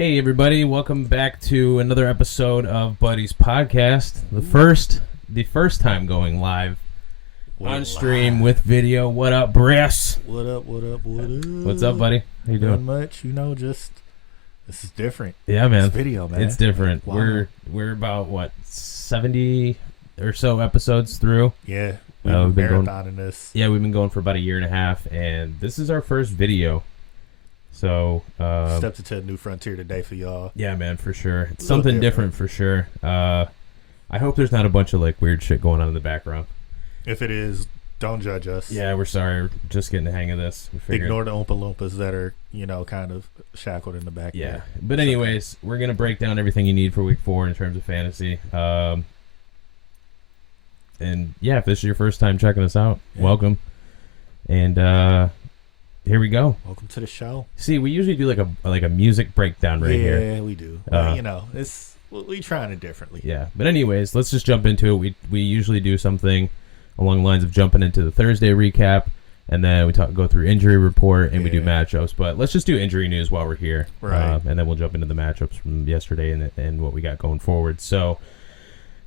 Hey everybody, welcome back to another episode of Buddy's Podcast. The first time going live on stream with video. What up, Brass? What up? What's up, buddy? How you doing? Not much, just this is different. Yeah, man. It's video, man. It's different. Wow. We're about 70 or so episodes through. Yeah. We've been marathoning this. Yeah, we've been going for about a year and a half, and this is our first video. So stepped into a new frontier today for y'all. Yeah, man, for sure. It's something different for sure. I hope there's not a bunch of weird shit going on in the background. If it is, don't judge us. Yeah, we're sorry. We're just getting the hang of this. Ignore the Oompa Loompas that are, kind of shackled in the back. Yeah. There. But anyways, we're going to break down everything you need for week 4 in terms of fantasy. And yeah, if this is your first time checking us out, welcome. And here we go. Welcome to the show. See, we usually do like a music breakdown right here. Yeah, we do. It's we trying it differently. Yeah. But anyways, let's just jump into it. We usually do something along the lines of jumping into the Thursday recap, and then we go through injury report, and we do matchups. But let's just do injury news while we're here. Right. And then we'll jump into the matchups from yesterday and what we got going forward. So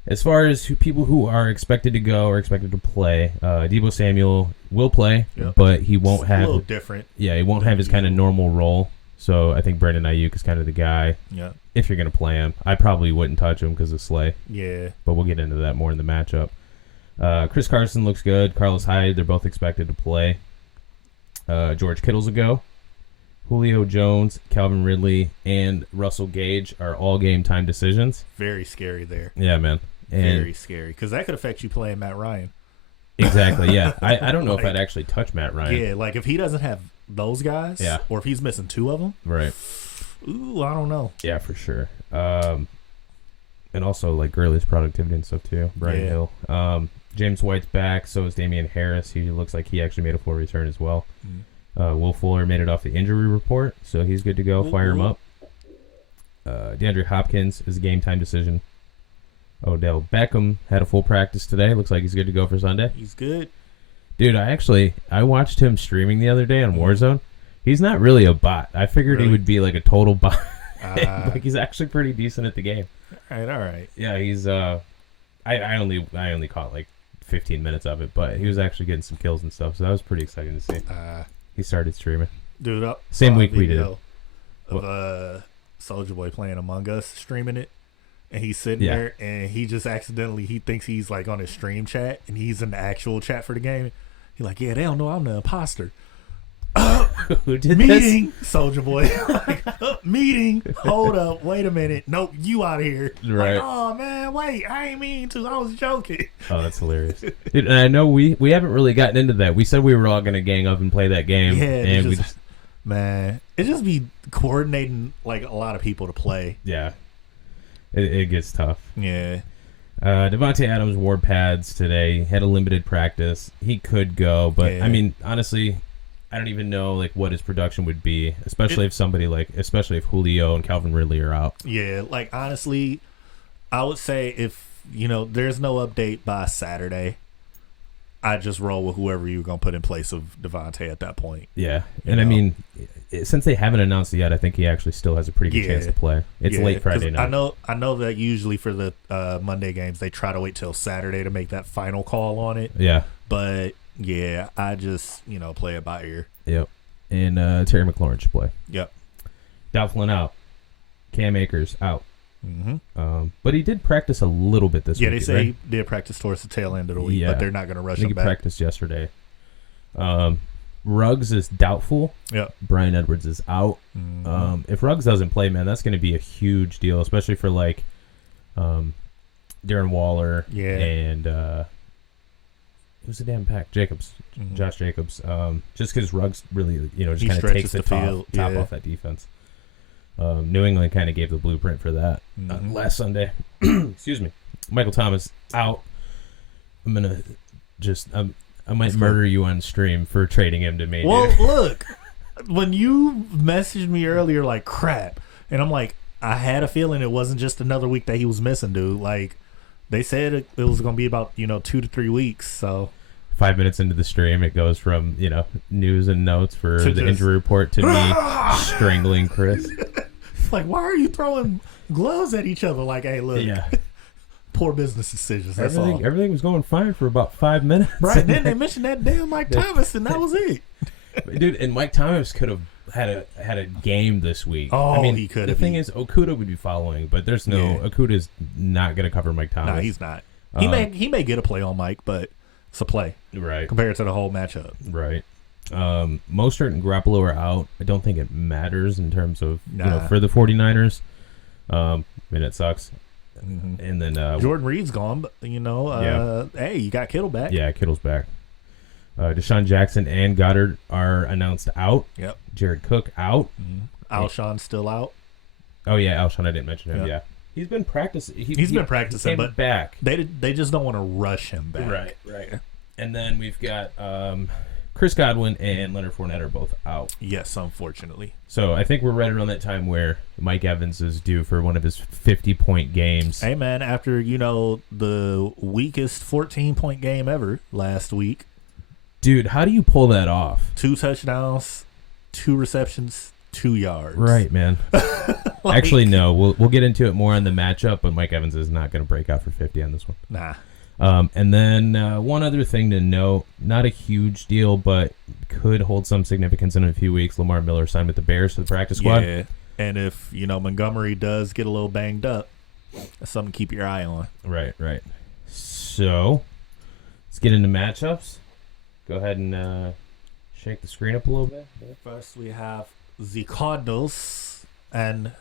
as far as people who are expected to go or expected to play, Deebo Samuel will play, but he won't have... a little different. Yeah, he won't have his kind of normal role. So I think Brandon Ayuk is kind of the guy. Yeah. If you're going to play him. I probably wouldn't touch him because of Slay. Yeah. But we'll get into that more in the matchup. Chris Carson looks good. Carlos Hyde, they're both expected to play. George Kittle's a go. Julio Jones, Calvin Ridley, and Russell Gage are all game time decisions. Very scary there. Yeah, man. Very scary. Because that could affect you playing Matt Ryan. Exactly, yeah. I don't know if I'd actually touch Matt Ryan. Yeah, if he doesn't have those guys, or if he's missing 2 of them. Right. Ooh, I don't know. Yeah, for sure. And also, Gurley's productivity and stuff, too. Brian Hill. James White's back. So is Damian Harris. He looks like he actually made a full return as well. Will Fuller made it off the injury report, so he's good to go. Fire him up. DeAndre Hopkins is a game time decision. Odell Beckham had a full practice today. Looks like he's good to go for Sunday. He's good. Dude, I watched him streaming the other day on Warzone. He's not really a bot. I figured he would be a total bot. He's actually pretty decent at the game. All right. Yeah, he's I only caught 15 minutes of it, but he was actually getting some kills and stuff, so that was pretty exciting to see. He started streaming. Dude, same week we did. Of Soulja Boy playing Among Us, streaming it. And he's sitting there, and he just he thinks he's on his stream chat, and he's in the actual chat for the game. He's like, yeah, they don't know I'm the imposter. Who did meeting, Soulja Boy. Meeting. Hold up. Wait a minute. Nope, you out of here. Right. Oh, man, wait. I ain't mean to. I was joking. Oh, that's hilarious. Dude, and I know we haven't really gotten into that. We said we were all going to gang up and play that game. Yeah, and man, it just be coordinating a lot of people to play. Yeah. It gets tough. Yeah. Devontae Adams wore pads today. Had a limited practice. He could go, but I mean, honestly, I don't even know what his production would be, especially if Julio and Calvin Ridley are out. Yeah, honestly, I would say if there's no update by Saturday, I just roll with whoever you're gonna put in place of Devontae at that point. Yeah, I mean, since they haven't announced it yet, I think he actually still has a pretty good chance to play. It's late Friday night. I know that usually for the Monday games they try to wait till Saturday to make that final call on it. Yeah, but yeah, I just play it by ear. Yep, and Terry McLaurin should play. Yep, Doubtful out. Cam Akers out. Mm-hmm. But he did practice a little bit this week. Yeah, they say he did practice towards the tail end of the week, but they're not going to rush him back. He practiced yesterday. Ruggs is doubtful. Yep. Bryan Edwards is out. If Ruggs doesn't play, man, that's going to be a huge deal, especially for Darren Waller and who's the damn pack? Jacobs, Josh Jacobs. Just because Ruggs really, just kind of takes the top off that defense. New England kind of gave the blueprint for that last Sunday. Excuse me. Michael Thomas out. I'm gonna I might murder you on stream for trading him to me. Well, look, when you messaged me earlier, crap, and I'm like, I had a feeling it wasn't just another week that he was missing, dude. They said it was gonna be about 2 to 3 weeks, so. 5 minutes into the stream, it goes from news and notes for the injury report to me strangling Chris. like, why are you throwing gloves at each other? Like, hey, look. Yeah. Poor business decisions. That's all. Everything was going fine for about 5 minutes. Right. Then they mentioned that damn Mike Thomas, and that was it. Dude, and Mike Thomas could have had a game this week. Oh, I mean, he could. The thing is, Okuda would be following, but there's no Okuda's not going to cover Mike Thomas. No, he's not. He may get a play on Mike, but it's a play, right? Compared to the whole matchup, right? Mostert and Garoppolo are out. I don't think it matters in terms of for the 49ers. I mean, it sucks. Mm-hmm. And then Jordan Reed's gone, but hey, you got Kittle back. Yeah, Kittle's back. Deshaun Jackson and Goddard are announced out. Yep. Jared Cook out. Mm-hmm. Alshon's still out. Oh yeah, Alshon. I didn't mention him. Yep. Yeah, he's been practicing. He's been practicing, but back. They just don't want to rush him back. Right. And then we've got Chris Godwin and Leonard Fournette are both out. Yes, unfortunately. So I think we're right around that time where Mike Evans is due for one of his 50-point games. Hey man, after the weakest 14-point game ever last week. Dude, how do you pull that off? 2 touchdowns, 2 receptions, 2 yards. Right, man. Actually, no. We'll get into it more on the matchup, but Mike Evans is not going to break out for 50 on this one. Nah. And then one other thing to note, not a huge deal, but could hold some significance in a few weeks. Lamar Miller signed with the Bears for the practice squad. Yeah, and if Montgomery does get a little banged up, that's something to keep your eye on. Right. So let's get into matchups. Go ahead and shake the screen up a little bit. First, we have the Cardinals and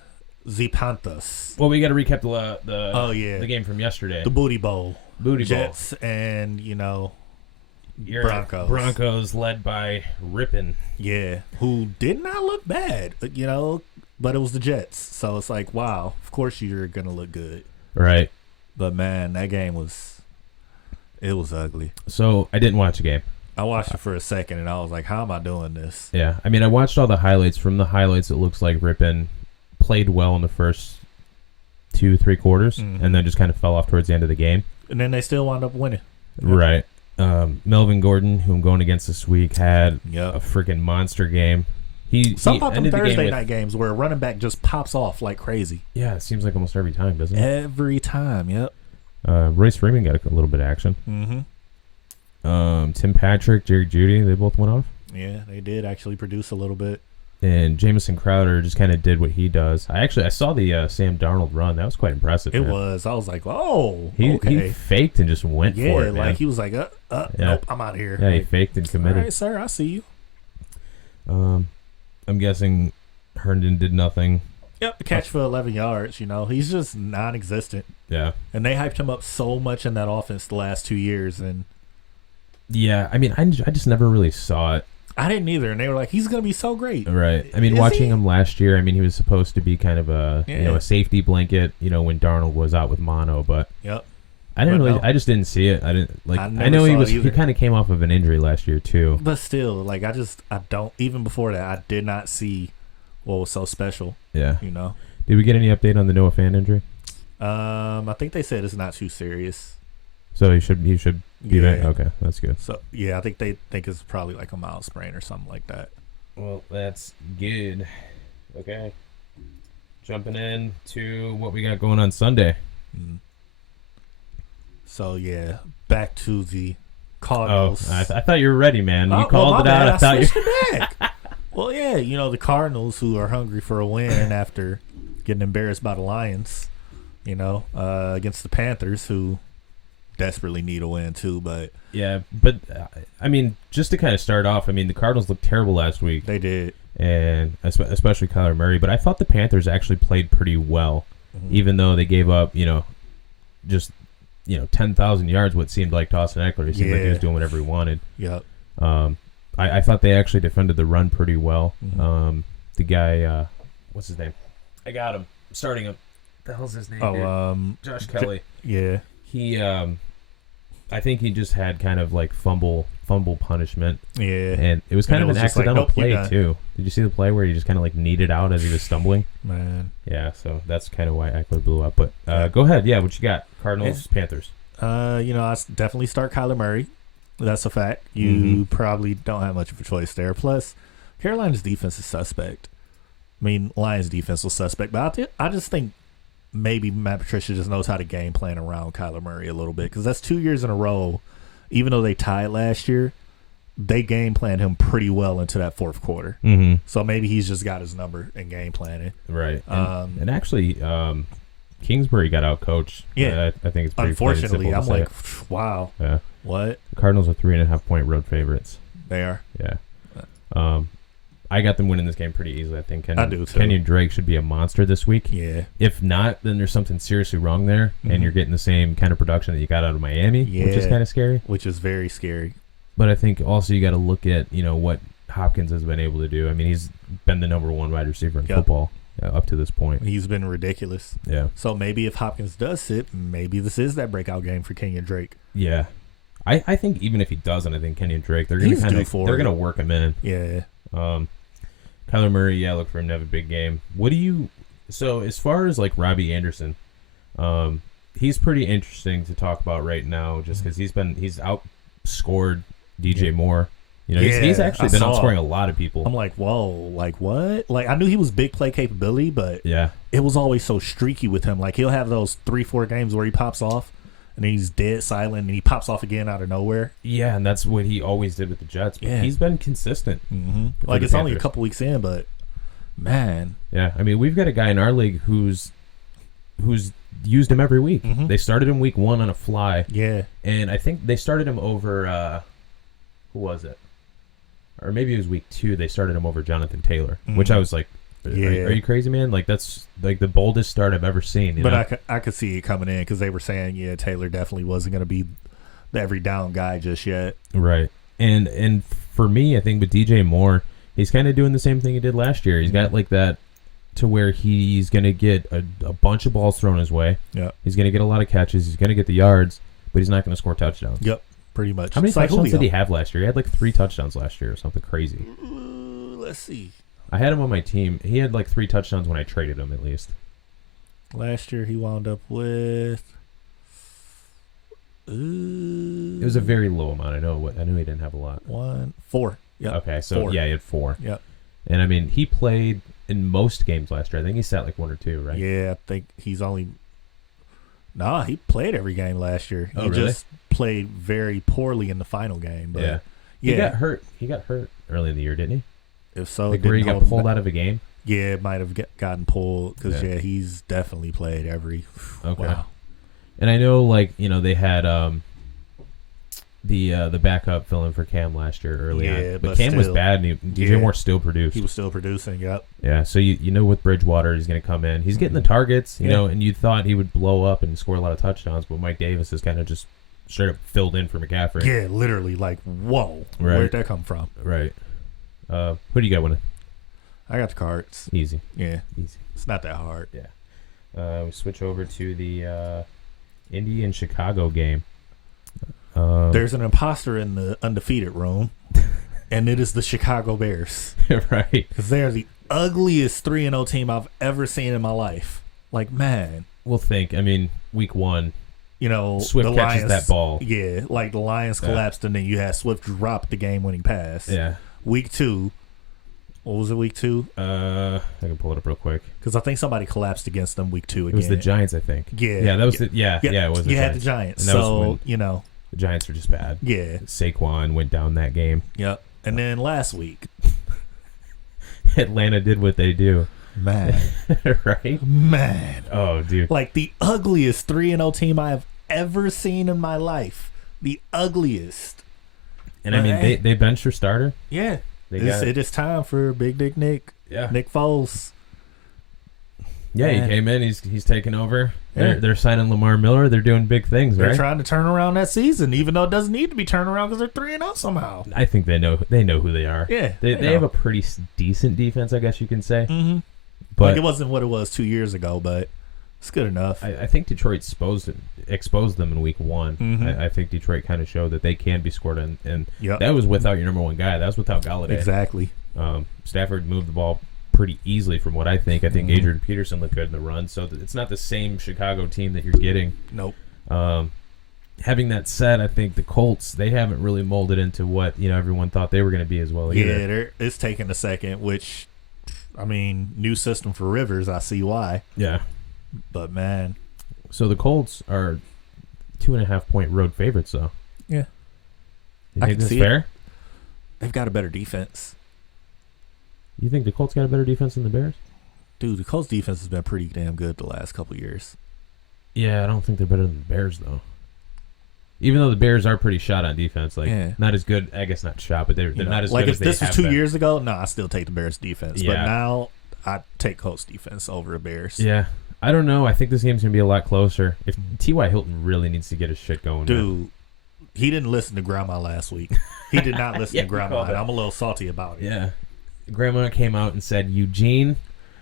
the Panthers. Well, we got to recap the game from yesterday. The Booty Bowl. Jets and Broncos. Broncos led by Rippin. Yeah, who did not look bad, but it was the Jets. So it's like, wow, of course you're going to look good. Right. But man, that game was ugly. So I didn't watch the game. I watched it for a second and I was like, how am I doing this? Yeah. I mean, I watched all the highlights. From the highlights, it looks like Rippin played well in the first 2-3 quarters and then just kind of fell off towards the end of the game. And then they still wound up winning. Right. Melvin Gordon, who I'm going against this week, had a freaking monster game. Some about them Thursday night games where a running back just pops off like crazy. Yeah, it seems like almost every time, doesn't it? Every time, yep. Royce Freeman got a little bit of action. Tim Patrick, Jerry Jeudy, they both went off. Yeah, they did actually produce a little bit. And Jamison Crowder just kind of did what he does. I saw the Sam Darnold run. That was quite impressive. It was. I was like, oh, okay. He faked and just went for it, man. Like he was like, nope, I'm out of here. Yeah, he faked and committed. All right, sir, I see you. I'm guessing Herndon did nothing. Yep, catch for 11 yards. He's just non-existent. Yeah. And they hyped him up so much in that offense the last 2 years. And yeah, I mean, I just never really saw it. I didn't either, and they were like, "He's gonna be so great." Right. I mean, watching him last year, I mean, he was supposed to be kind of a a safety blanket, when Darnold was out with mono, but I just didn't see it. I didn't like. I know he kind of came off of an injury last year too. But still, like, I don't. Even before that, I did not see what was so special. Yeah. Did we get any update on the Noah Fant injury? I think they said it's not too serious. So he should be back. Okay, that's good. So yeah, I think they think it's probably like a mild sprain or something like that. Well, that's good. Okay, jumping in to what we got going on Sunday. So yeah, back to the Cardinals. Oh, I thought you were ready, man. You called it out. I thought you. Back. Well, yeah, the Cardinals, who are hungry for a win after getting embarrassed by the Lions, against the Panthers, who desperately need a win too. But I mean, just to kind of start off, I mean, the Cardinals looked terrible last week. They did, and especially Kyler Murray. But I thought the Panthers actually played pretty well, even though they gave up, just 10,000 yards. What seemed like to Austin Eckler. He seemed like he was doing whatever he wanted. Yep. I thought they actually defended the run pretty well. The guy, what's his name? I got him. Starting him. What the hell's his name? Josh Kelly. Yeah. He, I think he just had kind of like fumble punishment. Yeah. And it was kind of an accidental play too. Did you see the play where he just kind of like kneed it out as he was stumbling? Man. Yeah, so that's kind of why Eckler blew up. But go ahead. Yeah, what you got? Cardinals, Panthers. I definitely start Kyler Murray. That's a fact. You probably don't have much of a choice there. Plus, Carolina's defense is suspect. I mean, Lions defense was suspect, but I just think maybe Matt Patricia just knows how to game plan around Kyler Murray a little bit, because that's 2 years in a row. Even though they tied last year, they game planned him pretty well into that fourth quarter. Mm-hmm. So maybe he's just got his number in game planning. Right. And actually, Kingsbury got out coached. Yeah. I think it's pretty Unfortunately, I'm like, it. wow. Yeah. What? The Cardinals are 3.5-point road favorites. They are. Yeah. I got them winning this game pretty easily. I think I do too. Kenyon Drake should be a monster this week. Yeah. If not, then there's something seriously wrong there, and you're getting the same kind of production that you got out of Miami, which is kind of scary. Which is very scary. But I think also you got to look at what Hopkins has been able to do. I mean, he's been the number one wide receiver in football up to this point. He's been ridiculous. Yeah. So maybe if Hopkins does sit, maybe this is that breakout game for Kenyon Drake. Yeah. I think even if he doesn't, I think Kenyon Drake, they're going to work him in. Yeah. Kyler Murray, look for him to have a big game. So as far as like Robbie Anderson, he's pretty interesting to talk about right now, just because he's outscored DJ Moore. He's actually been outscoring a lot of people. I'm like, whoa, like what? Like I knew he was big play capability, but it was always so streaky with him. Like he'll have those 3-4 games where he pops off, and then he's dead silent, and he pops off again out of nowhere. Yeah, and that's what he always did with the Jets. But he's been consistent. Mm-hmm. Like it's only a couple weeks in, but man. Yeah, I mean, we've got a guy in our league who's used him every week. Mm-hmm. They started him week 1 on a fly. Yeah. And I think they started him over, who was it? Or maybe it was week 2. They started him over Jonathan Taylor, which I was like, are you crazy, man? Like that's like the boldest start I've ever seen. But I could see it coming in because they were saying, Taylor definitely wasn't going to be the every down guy just yet. Right. And for me, I think with DJ Moore, he's kind of doing the same thing he did last year. He's got like that to where he's going to get a bunch of balls thrown his way. Yeah. He's going to get a lot of catches. He's going to get the yards, but he's not going to score touchdowns. Yep. Pretty much. How many touchdowns did he have last year? He had like 3 touchdowns last year or something crazy. Let's see. I had him on my team. He had like 3 touchdowns when I traded him, at least. Last year he wound up with. It was a very low amount. I know he didn't have a lot. 4. Yep. Okay, so 4. He had 4. Yep. And I mean, he played in most games last year. I think he sat like 1 or 2, right? Yeah, I think he's only. Nah, he played every game last year. Oh, he really? just played very poorly in the final game. But yeah. He got hurt. He got hurt early in the year, didn't he? If so, like where he got pulled out of a game? Yeah, it might have gotten pulled because, he's definitely played every. Okay. Wow. And I know, like, they had the backup filling for Cam last year early on. But Cam was bad, and DJ Moore still produced. He was still producing, yep. Yeah, so with Bridgewater, he's going to come in. He's getting the targets, you know, and you thought he would blow up and score a lot of touchdowns, but Mike Davis has kind of just straight up filled in for McCaffrey. Yeah, literally, like, whoa. Right. Where'd that come from? Right. Who do you got winning? I got the Cards. Easy. Yeah. Easy. It's not that hard. Yeah. We switch over to the Indy and Chicago game. There's an imposter in the undefeated room, and it is the Chicago Bears. Right. Because they are the ugliest 3-0 team I've ever seen in my life. Like, man. Well, I mean, week 1. the Swift catches Lions, that ball. Yeah, like the Lions collapsed, and then you had Swift drop the game-winning pass. Yeah. Week 2. What was it, week 2? I can pull it up real quick. Because I think somebody collapsed against them week 2 again. It was the Giants, I think. Yeah. Yeah, that was it was the You Giants. had the Giants. And that so, was when the Giants are just bad. Yeah. Saquon went down that game. Yep. And then last week. Atlanta did what they do. Man. Right? Man. Oh, dude. Like the ugliest 3-0 team I have ever seen in my life. The ugliest. And I mean, they benched their starter. Yeah. It is time for Big Dick Nick. Yeah. Nick Foles. Yeah, he came in. He's taking over. Yeah. They're signing Lamar Miller. They're doing big things, right? They're trying to turn around that season, even though it doesn't need to be turned around because they're 3-0 somehow. I think they know who they are. Yeah, they have a pretty decent defense, I guess you can say. Mm-hmm. But like it wasn't what it was 2 years ago, but it's good enough. I think Detroit exposed them in week 1. Mm-hmm. I think Detroit kind of showed that they can be scored on, and yep. That was without your number 1 guy. That was without Galladay. Exactly. Stafford moved the ball pretty easily from what I think. I think Mm-hmm. Adrian Peterson looked good in the run, so it's not the same Chicago team that you're getting. Nope. Having that said, I think the Colts, they haven't really molded into what everyone thought they were going to be as well either. Yeah, it's taking a second, which I mean, new system for Rivers. I see why. Yeah. But, man. So the Colts are 2.5-point road favorites, though. Yeah. You think that's fair? They've got a better defense. You think the Colts got a better defense than the Bears? Dude, the Colts defense has been pretty damn good the last couple of years. Yeah, I don't think they're better than the Bears, though. Even though the Bears are pretty shot on defense, not as good. I guess not shot, but they're not as good as they have been. Like if this was 2 years ago, no, I still take the Bears defense. Yeah. But now I take Colts defense over the Bears. Yeah, I don't know. I think this game's gonna be a lot closer. If T.Y. Hilton really needs to get his shit going, dude, he didn't listen to Grandma last week. He did not listen to Grandma, and I'm a little salty about it. Yeah, Grandma came out and said, "Eugene,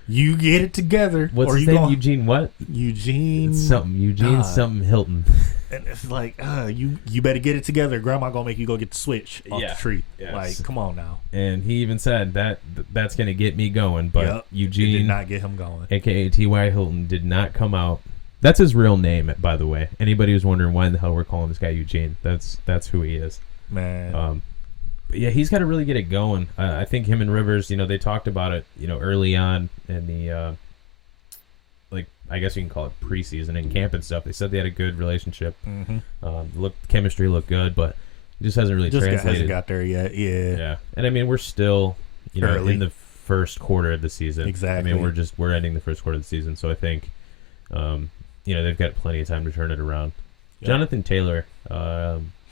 you get it together." What's his name? Eugene what? Eugene. It's something. Eugene something Hilton. And it's like, you better get it together. Grandma gonna make you go get the switch off the tree. Yes. Like, come on now. And he even said that's gonna get me going. But Eugene did not get him going. AKA T.Y. Hilton did not come out. That's his real name, by the way. Anybody who's wondering why the hell we're calling this guy Eugene, that's who he is. Man. But yeah, he's got to really get it going. I think him and Rivers, they talked about it, early on in the, I guess you can call it preseason and camp and stuff. They said they had a good relationship. Mm-hmm. Chemistry looked good, but it just hasn't really translated. Hasn't got there yet. Yeah. Yeah. And I mean, we're still, early in the first quarter of the season. Exactly. I mean, we're ending the first quarter of the season, so I think, they've got plenty of time to turn it around. Yep. Jonathan Taylor,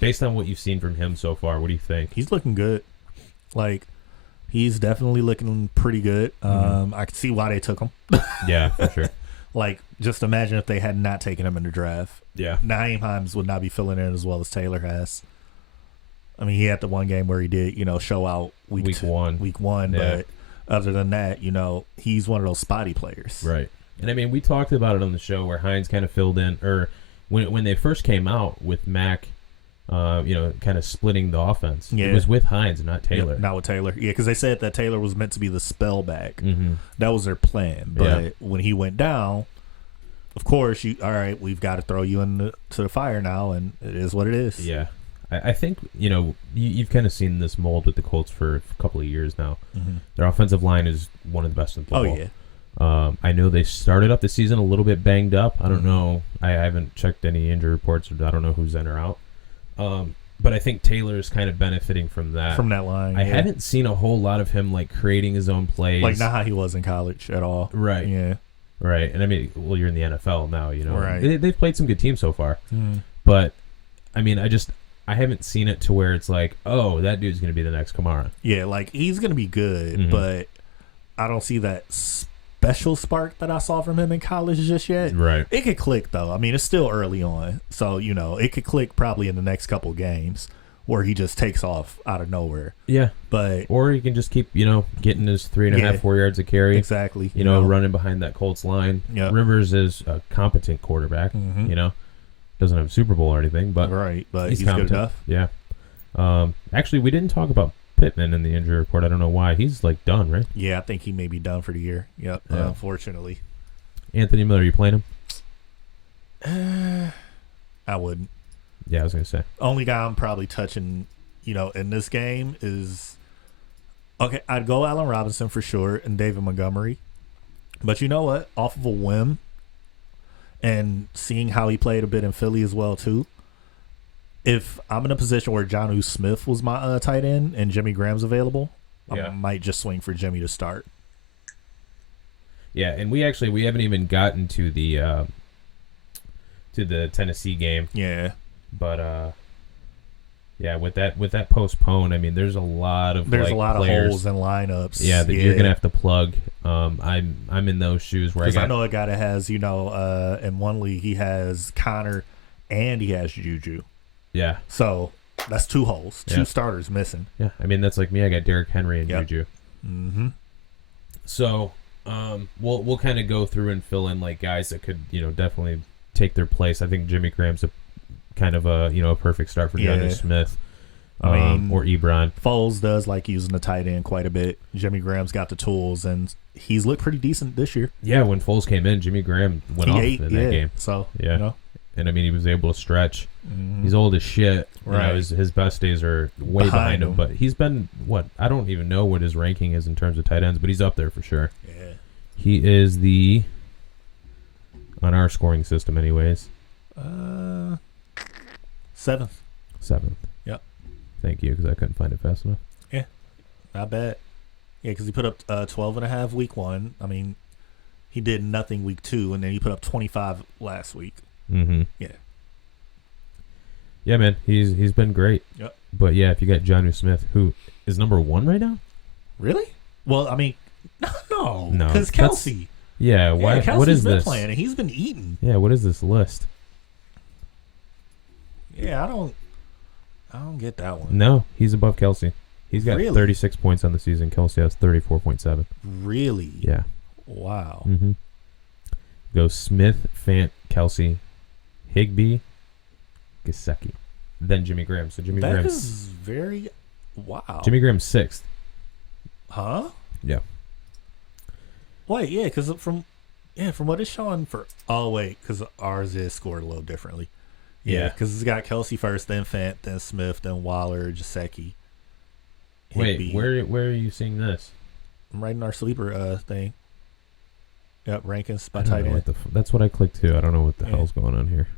based on what you've seen from him so far, what do you think? He's looking good. Like, he's definitely looking pretty good. I can see why they took him. Yeah, for sure. Like, just imagine if they had not taken him in the draft. Yeah. Nyheim Hines would not be filling in as well as Taylor has. I mean, he had the one game where he did, show out week one. Yeah. But other than that, he's one of those spotty players. Right. And I mean, we talked about it on the show where Hines kind of filled in, or when they first came out with Mac, kind of splitting the offense. Yeah. It was with Hines, not Taylor. Not with Taylor. Yeah, because they said that Taylor was meant to be the spell back. Mm-hmm. That was their plan. But when he went down, of course, we've got to throw you into the fire now, and it is what it is. Yeah. I think, you've kind of seen this mold with the Colts for a couple of years now. Mm-hmm. Their offensive line is one of the best in football. Oh, yeah. I know they started up the season a little bit banged up. I don't know. I haven't checked any injury reports. I don't know who's in or out. But I think Taylor's kind of benefiting from that. From that line. I hadn't seen a whole lot of him creating his own plays. Like not how he was in college at all. Right. Yeah. Right. And I mean, well, you're in the NFL now, Right. They've played some good teams so far. But I mean, I haven't seen it to where it's like, oh, that dude's going to be the next Kamara. Yeah, he's going to be good, but I don't see that special spark that I saw from him in college just yet. Right. It could click, though. I mean, it's still early on. So, it could click probably in the next couple games where he just takes off out of nowhere. Yeah. But or he can just keep, getting his 3.5, 4 yards of carry. Exactly. Running behind that Colts line. Yep. Rivers is a competent quarterback, Doesn't have a Super Bowl or anything, but but he's good enough. Yeah. Actually, we didn't talk about Pittman in the injury report. I don't know why. He's done, right? Yeah, I think he may be done for the year. Yep. Yeah. Unfortunately. Anthony Miller, you playing him? I wouldn't. Yeah, I was gonna say. Only guy I'm probably touching, in this game is I'd go Allen Robinson for sure and David Montgomery. But you know what? Off of a whim and seeing how he played a bit in Philly as well too. If I'm in a position where Jonnu Smith was my tight end and Jimmy Graham's available, I might just swing for Jimmy to start. Yeah, and we haven't even gotten to the Tennessee game. Yeah. But with that postpone, I mean, there's a lot of players, of holes in lineups. Yeah, that you're gonna have to plug. I'm in those shoes where I know a guy that has in one league he has Connor and he has Juju. Yeah. So that's two holes, two starters missing. Yeah, I mean that's like me. I got Derrick Henry and Juju. Mm-hmm. So we'll kind of go through and fill in guys that could definitely take their place. I think Jimmy Graham's a kind of a perfect start for Jonnu Smith. Or Ebron. Foles does like using the tight end quite a bit. Jimmy Graham's got the tools, and he's looked pretty decent this year. Yeah, when Foles came in, Jimmy Graham went off in that game. So, yeah. and I mean he was able to stretch. He's old as shit. Right. You know, his best days are way behind him. But he's been I don't even know what his ranking is in terms of tight ends, but he's up there for sure. Yeah. He is on our scoring system, anyways. 7th. Yep. Thank you, because I couldn't find it fast enough. Yeah, not bad. Yeah, because he put up 12.5 week 1. I mean, he did nothing week 2, and then he put up 25 last week. Mm-hmm. Yeah. Yeah, man, he's been great. Yep. But yeah, if you got Jonnu Smith, who is number 1 right now? Really? Well, I mean, no, No, because Kelsey. Yeah, why? Yeah, Kelsey's what is been this? playing, and he's been eating. Yeah, what is this list? Yeah, I don't get that one. No, he's above Kelsey. He's got Really? 36 points on the season. Kelsey has 34.7. Really? Yeah. Wow. Mm-hmm. Go Smith, Fant, Kelsey, Higbee, Gesicki, then Jimmy Graham. So Jimmy That Graham's is very wow. Jimmy Graham's 6th. Huh? Yeah. Wait, yeah, because from what it's showing for. Oh wait, because ours is scored a little differently. Yeah, because it's got Kelsey first, then Fant, then Smith, then Waller, Gesicki. Wait, where are you seeing this? I'm writing our sleeper thing. Yep, rankings by I don't tight know end. that's what I clicked to. I don't know what the hell's going on here.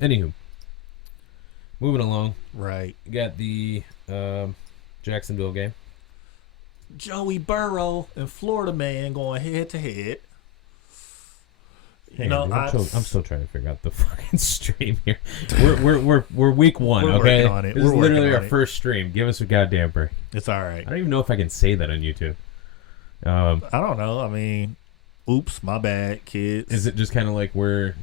Anywho, moving along. Right. You got the Jacksonville game. Joey Burrow and Florida man going head to head. Hang on, dude, I'm still trying to figure out the fucking stream here. We're week 1, we're okay? working on it. This is literally our first stream. Give us a goddamn break. It's all right. I don't even know if I can say that on YouTube. I don't know. I mean, oops, my bad, kids. Is it just kind of like we're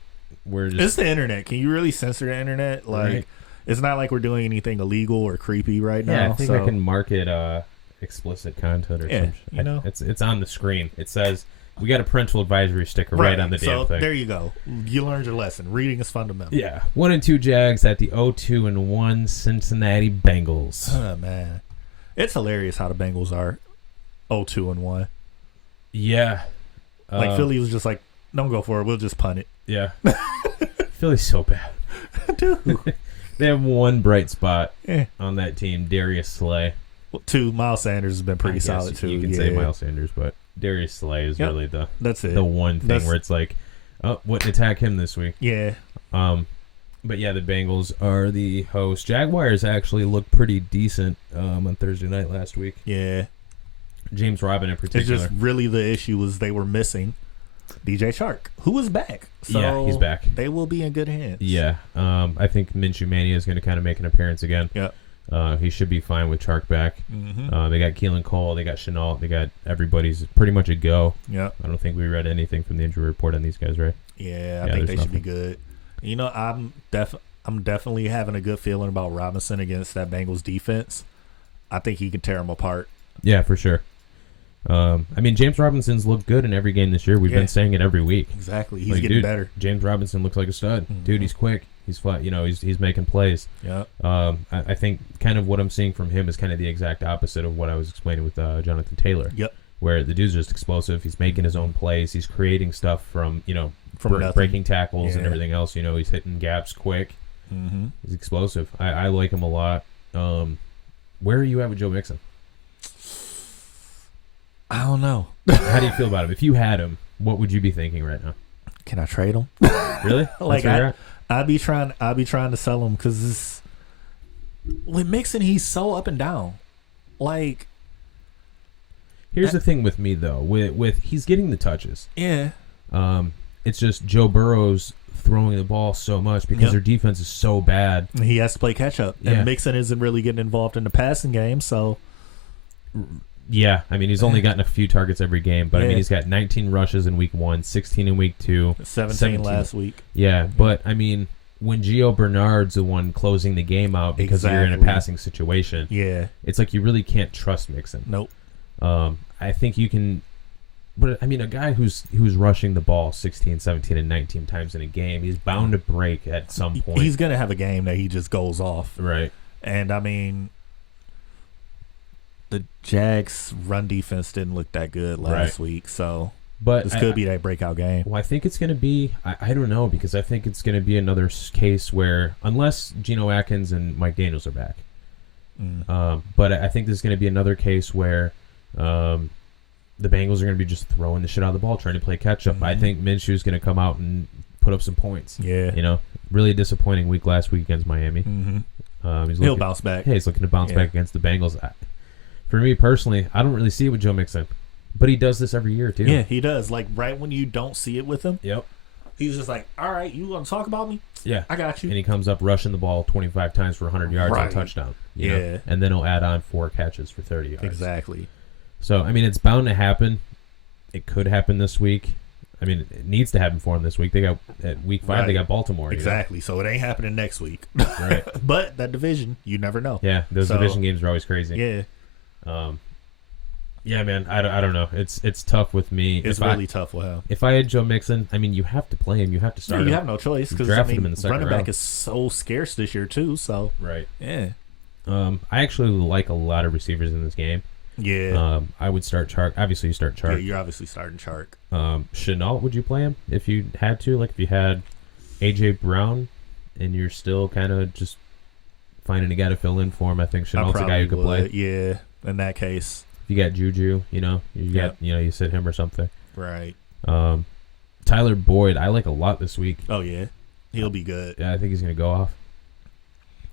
just? It's the internet. Can you really censor the internet? Like, right. It's not like we're doing anything illegal or creepy right now. Yeah, I think I can mark it explicit content or something. You know, it's on the screen. It says. We got a parental advisory sticker right on the damn thing. There you go. You learned your lesson. Reading is fundamental. Yeah. 1-2 Jags at the 0-2-1 Cincinnati Bengals. Oh, man. It's hilarious how the Bengals are 0-2-1. Yeah. Like Philly was just like, don't go for it. We'll just punt it. Yeah. Philly's so bad. Dude. They have one bright spot on that team, Darius Slay. Well, 2, Miles Sanders has been pretty solid, too. You can say Miles Sanders, but Darius Slay is really the one thing where it's like, oh, wouldn't attack him this week. Yeah. But yeah, the Bengals are the host. Jaguars actually looked pretty decent on Thursday night last week. Yeah. James Robinson in particular. It's just really the issue was they were missing DJ Chark, who was back. So yeah, he's back. They will be in good hands. Yeah. I think Minshew Mania is going to kind of make an appearance again. Yeah. He should be fine with Chark back. Mm-hmm. They got Keelan Cole. They got Chenault. They got everybody's pretty much a go. Yeah. I don't think we read anything from the injury report on these guys, right? Yeah, I think they should be good. You know, I'm definitely having a good feeling about Robinson against that Bengals defense. I think he can tear them apart. Yeah, for sure. I mean, James Robinson's looked good in every game this year. We've been saying it every week. Exactly. He's getting better. James Robinson looks like a stud. Mm-hmm. Dude, he's quick. He's flat. You know, he's making plays. Yeah. I think kind of what I'm seeing from him is kind of the exact opposite of what I was explaining with Jonathan Taylor. Yep. Where the dude's just explosive. He's making his own plays. He's creating stuff from nothing. Breaking tackles and everything else. You know, he's hitting gaps quick. Mm-hmm. He's explosive. I like him a lot. Where are you at with Joe Mixon? I don't know. How do you feel about him? If you had him, what would you be thinking right now? Can I trade him? Really? Like I'd be trying to sell him because with Mixon, he's so up and down. Like, here's the thing with me though. With he's getting the touches. Yeah. It's just Joe Burrow's throwing the ball so much because their defense is so bad. He has to play catch up, and Mixon isn't really getting involved in the passing game, so. Yeah, I mean, he's only gotten a few targets every game, but I mean, he's got 19 rushes in week 1, 16 in week 2, 17 last week. Yeah, but I mean, when Gio Bernard's the one closing the game out because you're in a passing situation, it's like you really can't trust Mixon. Nope. I think you can, but I mean, a guy who's rushing the ball 16, 17, and 19 times in a game, he's bound to break at some point. He's gonna have a game that he just goes off, right? And I mean, the Jags' run defense didn't look that good last week, so. But this could be that breakout game. Well, I think it's going to be, I don't know, because I think it's going to be another case where, unless Geno Atkins and Mike Daniels are back, but I think this is going to be another case where the Bengals are going to be just throwing the shit out of the ball, trying to play catch-up. I think Minshew is going to come out and put up some points. Yeah. You know, really disappointing week last week against Miami. He'll bounce back. Yeah, he's looking to bounce back against the Bengals. For me personally, I don't really see it with Joe Mixon. But he does this every year, too. Yeah, he does. Like, right when you don't see it with him, yep, he's just like, all right, you want to talk about me? Yeah. I got you. And he comes up rushing the ball 25 times for 100 yards and a touchdown. You know? And then he'll add on 4 catches for 30 yards. Exactly. So, I mean, it's bound to happen. It could happen this week. I mean, it needs to happen for him this week. They got, at week 5, they got Baltimore. Exactly. So it ain't happening next week. Right. But that division, you never know. Yeah, those division games are always crazy. Yeah. Yeah, man, I don't know. It's tough with me. It's really tough with him. If I had Joe Mixon, I mean, you have to play him. You have to start him. You have no choice because him in the second running round. back is so scarce this year too. So right, yeah. I actually like a lot of receivers in this game. Yeah. I would start Chark. Obviously, you start Chark. Yeah, you're obviously starting Chark. Chenault, would you play him if you had to? Like if you had AJ Brown and you're still kind of just finding a guy to fill in for him, I think Chenault's a guy who could play. Yeah, in that case. You got Juju, you sit him or something. Right. Tyler Boyd, I like a lot this week. Oh yeah, he'll be good. Yeah, I think he's gonna go off.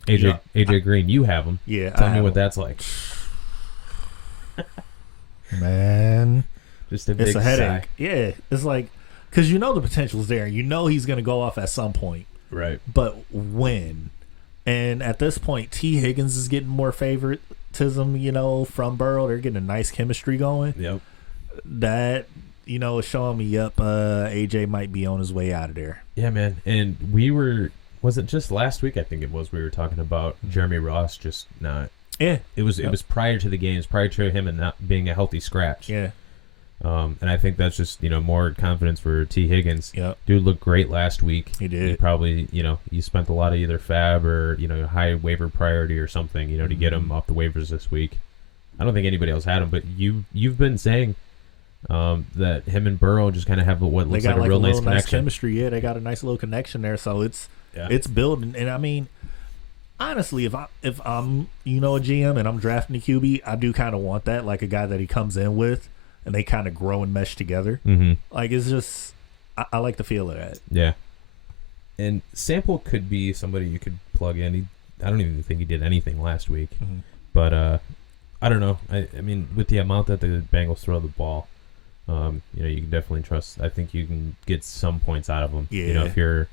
AJ Green, you have him. Yeah. Tell me what that's like. Man, just a big it's a headache. sigh. Yeah, it's like because the potential's there. You know he's gonna go off at some point. Right. But when? And at this point, T. Higgins is getting more favoritism, from Burrow. They're getting a nice chemistry going. Yep. That, is showing me up. AJ might be on his way out of there. Yeah, man. And was it just last week? I think it was. We were talking about Jeremy Ross just not. Yeah. It was prior to the games, prior to him and not being a healthy scratch. Yeah. And I think that's just, more confidence for T. Higgins. Yep. Dude looked great last week. He did. He probably, you spent a lot of either fab or, high waiver priority or something, to get him off the waivers this week. I don't think anybody else had him, but you've been saying that him and Burrow just kind of have what looks like a real nice connection. Chemistry. Yeah, they got a nice little connection there. So it's building. And I mean, honestly, if I'm, a GM and I'm drafting a QB, I do kind of want that, like a guy that he comes in with. And they kind of grow and mesh together. Mm-hmm. Like, it's just, I like the feel of that. Yeah. And Sample could be somebody you could plug in. I don't even think he did anything last week. Mm-hmm. But I don't know. I mean, with the amount that the Bengals throw the ball, you can definitely trust. I think you can get some points out of them. Yeah. If you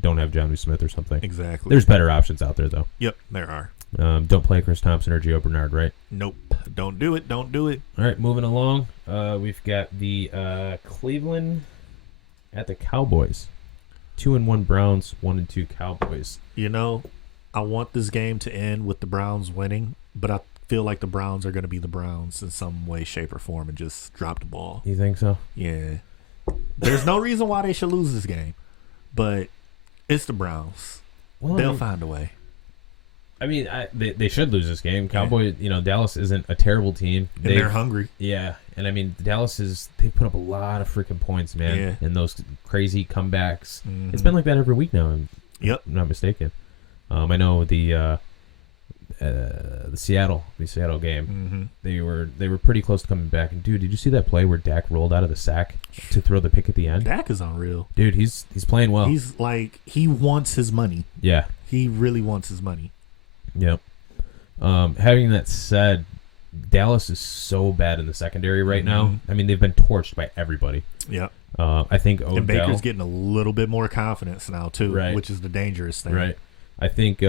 don't have Jonnu Smith or something. Exactly. There's better options out there, though. Yep, there are. Don't play Chris Thompson or Gio Bernard, right? Nope. Don't do it. Don't do it. All right, moving along. We've got the Cleveland at the Cowboys. 2-1 Browns, 1-2 Cowboys. I want this game to end with the Browns winning, but I feel like the Browns are going to be the Browns in some way, shape, or form and just drop the ball. You think so? Yeah. There's no reason why they should lose this game, but it's the Browns. Well, they'll find a way. I mean, they should lose this game. Cowboys, Dallas isn't a terrible team. And they're hungry. Yeah, and I mean, Dallas they put up a lot of freaking points, man. Yeah. And those crazy comebacks. Mm-hmm. It's been like that every week now. Yep. I'm not mistaken. I know the Seattle game. Mm-hmm. They were pretty close to coming back. And dude, did you see that play where Dak rolled out of the sack to throw the pick at the end? Dak is unreal. Dude, he's playing well. He's like he wants his money. Yeah. He really wants his money. Yep. Having that said, Dallas is so bad in the secondary right now. I mean, they've been torched by everybody. Yep. I think Odell. And Baker's getting a little bit more confidence now, too, right. Which is the dangerous thing. Right. I think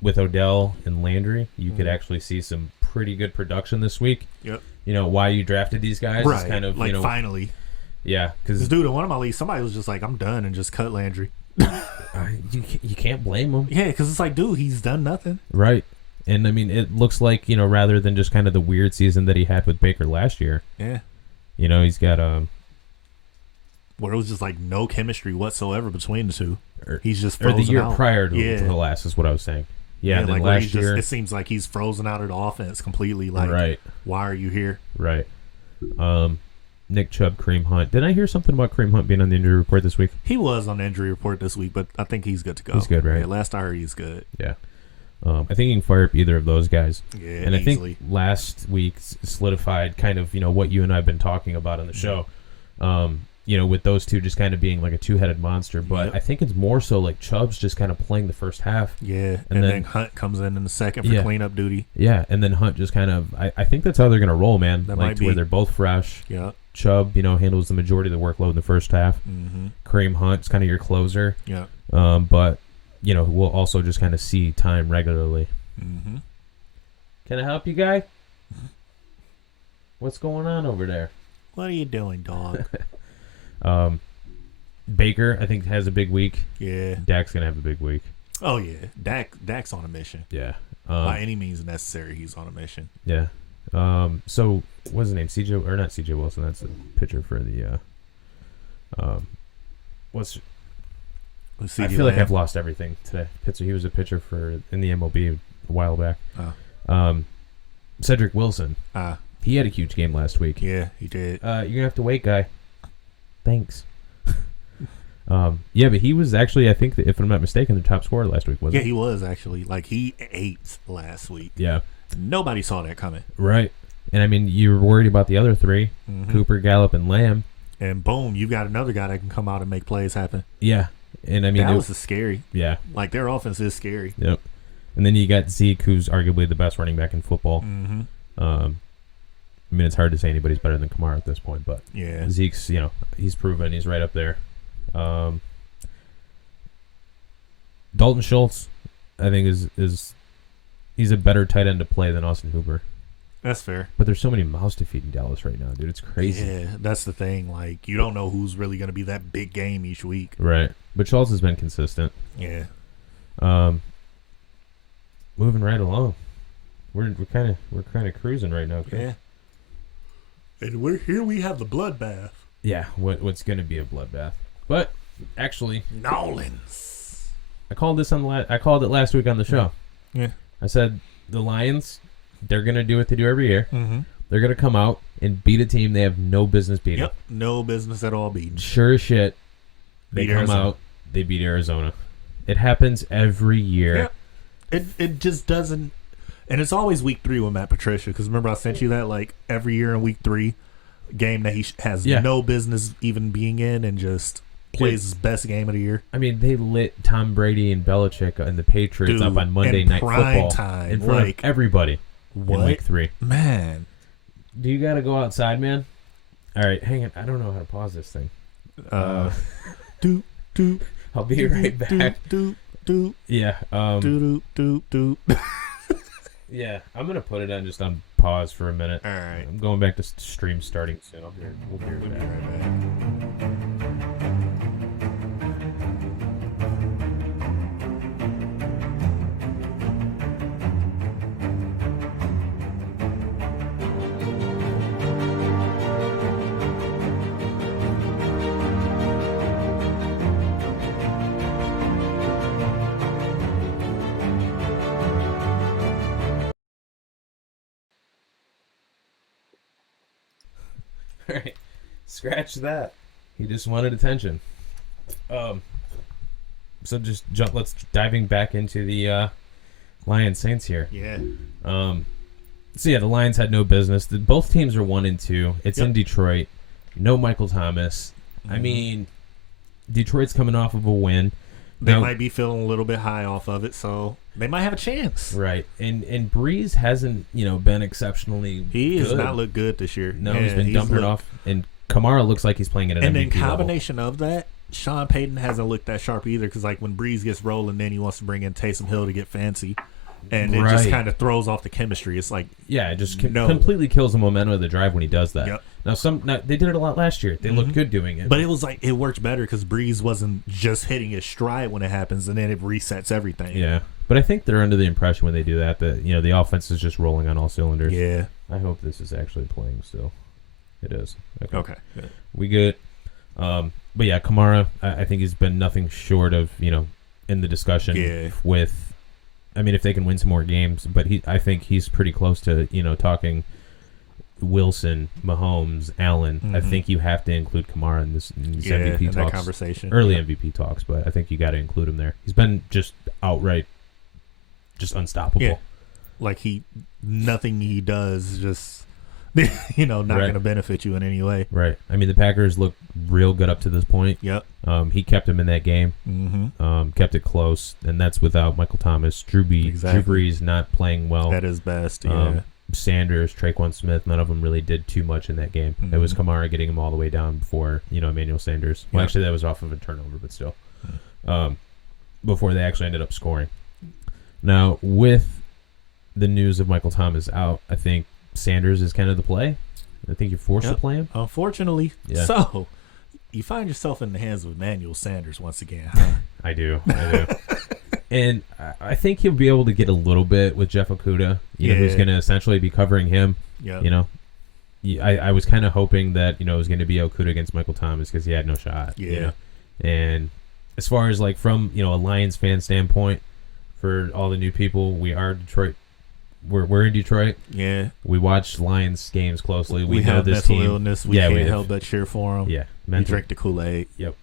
with Odell and Landry, you could actually see some pretty good production this week. Yep. Why you drafted these guys right. is kind of, like, finally. Yeah. Because, dude, in one of my leagues, somebody was just like, I'm done, and just cut Landry. You can't blame him. Yeah, because it's like, dude, he's done nothing. Right. And, I mean, it looks like, rather than just kind of the weird season that he had with Baker last year. Yeah. He's got where it was just like no chemistry whatsoever between the two. He's just frozen out. Or the year prior to the last is what I was saying. Yeah, and then like last year. It seems like he's frozen out of the offense completely. Like, right. Why are you here? Right. Nick Chubb, Kareem Hunt. Did I hear something about Kareem Hunt being on the injury report this week? He was on the injury report this week, but I think he's good to go. He's good, right? Yeah, last I heard, he's good. Yeah. I think you can fire up either of those guys. Yeah, and I easily. think last week solidified kind of, what you and I have been talking about on the show. With those two just kind of being like a two-headed monster. But I think it's more so like Chubb's just kind of playing the first half. Yeah, and then Hunt comes in the second for cleanup duty. Yeah, and then Hunt just kind of, I think that's how they're going to roll, man. That like might be. where they're both fresh. Yeah. Chubb, handles the majority of the workload in the first half. Mm-hmm. Kareem Hunt's kind of your closer. Yeah. But, we'll also just kind of see time regularly. Mm-hmm. Can I help you, guy? What's going on over there? What are you doing, dog? Baker, I think, has a big week. Yeah. Dak's going to have a big week. Oh, yeah. Dak's on a mission. Yeah. By any means necessary, he's on a mission. Yeah. So, what's his name? Not CJ Wilson. That's the pitcher for the, I feel like I've lost everything today. He was a pitcher in the MLB a while back. Oh. Cedric Wilson. He had a huge game last week. Yeah, he did. You're going to have to wait, guy. Thanks. But he was actually, I think, if I'm not mistaken, the top scorer last week, wasn't he? Yeah, he was actually. Like, he ate last week. Yeah. Nobody saw that coming. Right. And, I mean, you were worried about the other three, mm-hmm. Cooper, Gallup, and Lamb. And boom, you got another guy that can come out and make plays happen. Yeah. And, I mean, that was scary. Yeah. Like, their offense is scary. Yep. And then you got Zeke, who's arguably the best running back in football. Mm-hmm. I mean, it's hard to say anybody's better than Kamara at this point, but yeah, Zeke's, he's proven he's right up there. Dalton Schultz, I think, is he's a better tight end to play than Austin Hooper. That's fair. But there's so many mouths to feed in Dallas right now, dude. It's crazy. Yeah, that's the thing. Like, you don't know who's really going to be that big game each week. Right. But Schultz has been consistent. Yeah. Moving right along. We're kind of cruising right now. Chris. Yeah. And we have the bloodbath. Yeah, what's going to be a bloodbath. But actually, Nolans. I called it last week on the show. Yeah. I said the Lions, they're going to do what they do every year. Mm-hmm. They're going to come out and beat a team they have no business beating. Yep, no business at all beating. Sure as shit, they come out, they beat Arizona. It happens every year. Yep. It just doesn't. And it's always week 3 with Matt Patricia, because remember I sent you that, like, every year in week 3, game that he has no business even being in and just plays his best game of the year. I mean, they lit Tom Brady and Belichick and the Patriots up on Monday Night Football time, in front of everybody in week 3. Man. Do you got to go outside, man? All right, hang on. I don't know how to pause this thing. I'll be right back. Yeah. Yeah, I'm going to put it on just on pause for a minute. All right. I'm going back to stream starting soon. We'll be right back. All right, scratch that. He just wanted attention. So let's diving back into the Lions Saints here. Yeah. So the Lions had no business. Both teams are 1-2. It's in Detroit. No Michael Thomas. Mm-hmm. I mean, Detroit's coming off of a win. They might be feeling a little bit high off of it, so they might have a chance. Right. And Breeze hasn't, been exceptionally He has not looked good this year. No, he's been dumping off. And Kamara looks like he's playing at an MVP And in combination level. of that, Sean Payton hasn't looked that sharp either, because like when Breeze gets rolling, then he wants to bring in Taysom Hill to get fancy. And it just kind of throws off the chemistry. It's like, it just completely kills the momentum of the drive when he does that. Yep. Now they did it a lot last year. They looked good doing it. But it was like it worked better because Breeze wasn't just hitting his stride when it happens, and then it resets everything. Yeah, but I think they're under the impression when they do that the offense is just rolling on all cylinders. Yeah. I hope this is actually playing still. It is. Okay. Good. We good. But yeah, Kamara, I think he's been nothing short of in the discussion with. I mean, if they can win some more games, but I think he's pretty close to talking Wilson, Mahomes, Allen, I think you have to include Kamara in these MVP talks. That conversation. Early MVP talks, but I think you got to include him there. He's been just outright, just unstoppable. Yeah. Like nothing he does just, not going to benefit you in any way. Right. I mean, the Packers look real good up to this point. Yep. He kept him in that game. Mm-hmm. Kept it close, and that's without Michael Thomas. Drew Brees not playing well. At his best, yeah. Sanders, Traquan Smith, none of them really did too much in that game. Mm-hmm. It was Kamara getting him all the way down before, Emmanuel Sanders. Well, actually, that was off of a turnover, but still. Before they actually ended up scoring. Now, with the news of Michael Thomas out, I think Sanders is kind of the play. I think you're forced to play him. Unfortunately. Yeah. So, you find yourself in the hands of Emmanuel Sanders once again, huh? I do. And I think he'll be able to get a little bit with Jeff Okudah, who's going to essentially be covering him. Yep. I was kind of hoping that, it was going to be Okudah against Michael Thomas because he had no shot. Yeah. And as far as, from, a Lions fan standpoint, for all the new people, we are Detroit. We're in Detroit. Yeah. We watch Lions games closely. We know have this mental team. illness. We can't help but cheer for them. Yeah. We drink the Kool-Aid. Yep.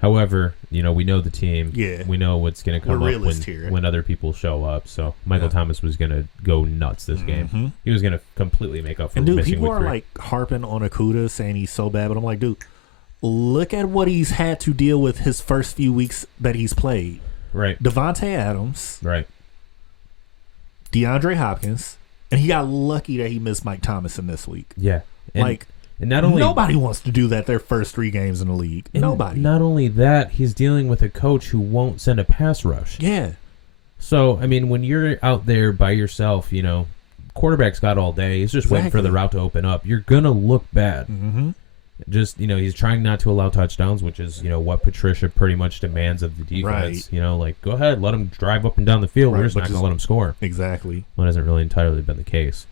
However, we know the team. Yeah. We know what's going to come up when other people show up. So Michael Thomas was going to go nuts this game. He was going to completely make up for missing week 3. People are harping on Okudah, saying he's so bad, but I'm like, dude, look at what he's had to deal with his first few weeks that he's played. Right. Devontae Adams. Right. DeAndre Hopkins. And he got lucky that he missed Mike Thomas in this week. Yeah. And not only nobody wants to do that their first 3 games in the league. Nobody. Not only that, he's dealing with a coach who won't send a pass rush. Yeah. So, I mean, when you're out there by yourself, quarterback's got all day. He's just waiting for the route to open up. You're going to look bad. Mm-hmm. Just, he's trying not to allow touchdowns, which is, what Patricia pretty much demands of the defense. Right. Go ahead, let him drive up and down the field. We're just not going to let him score. Exactly. Well, it hasn't really entirely been the case.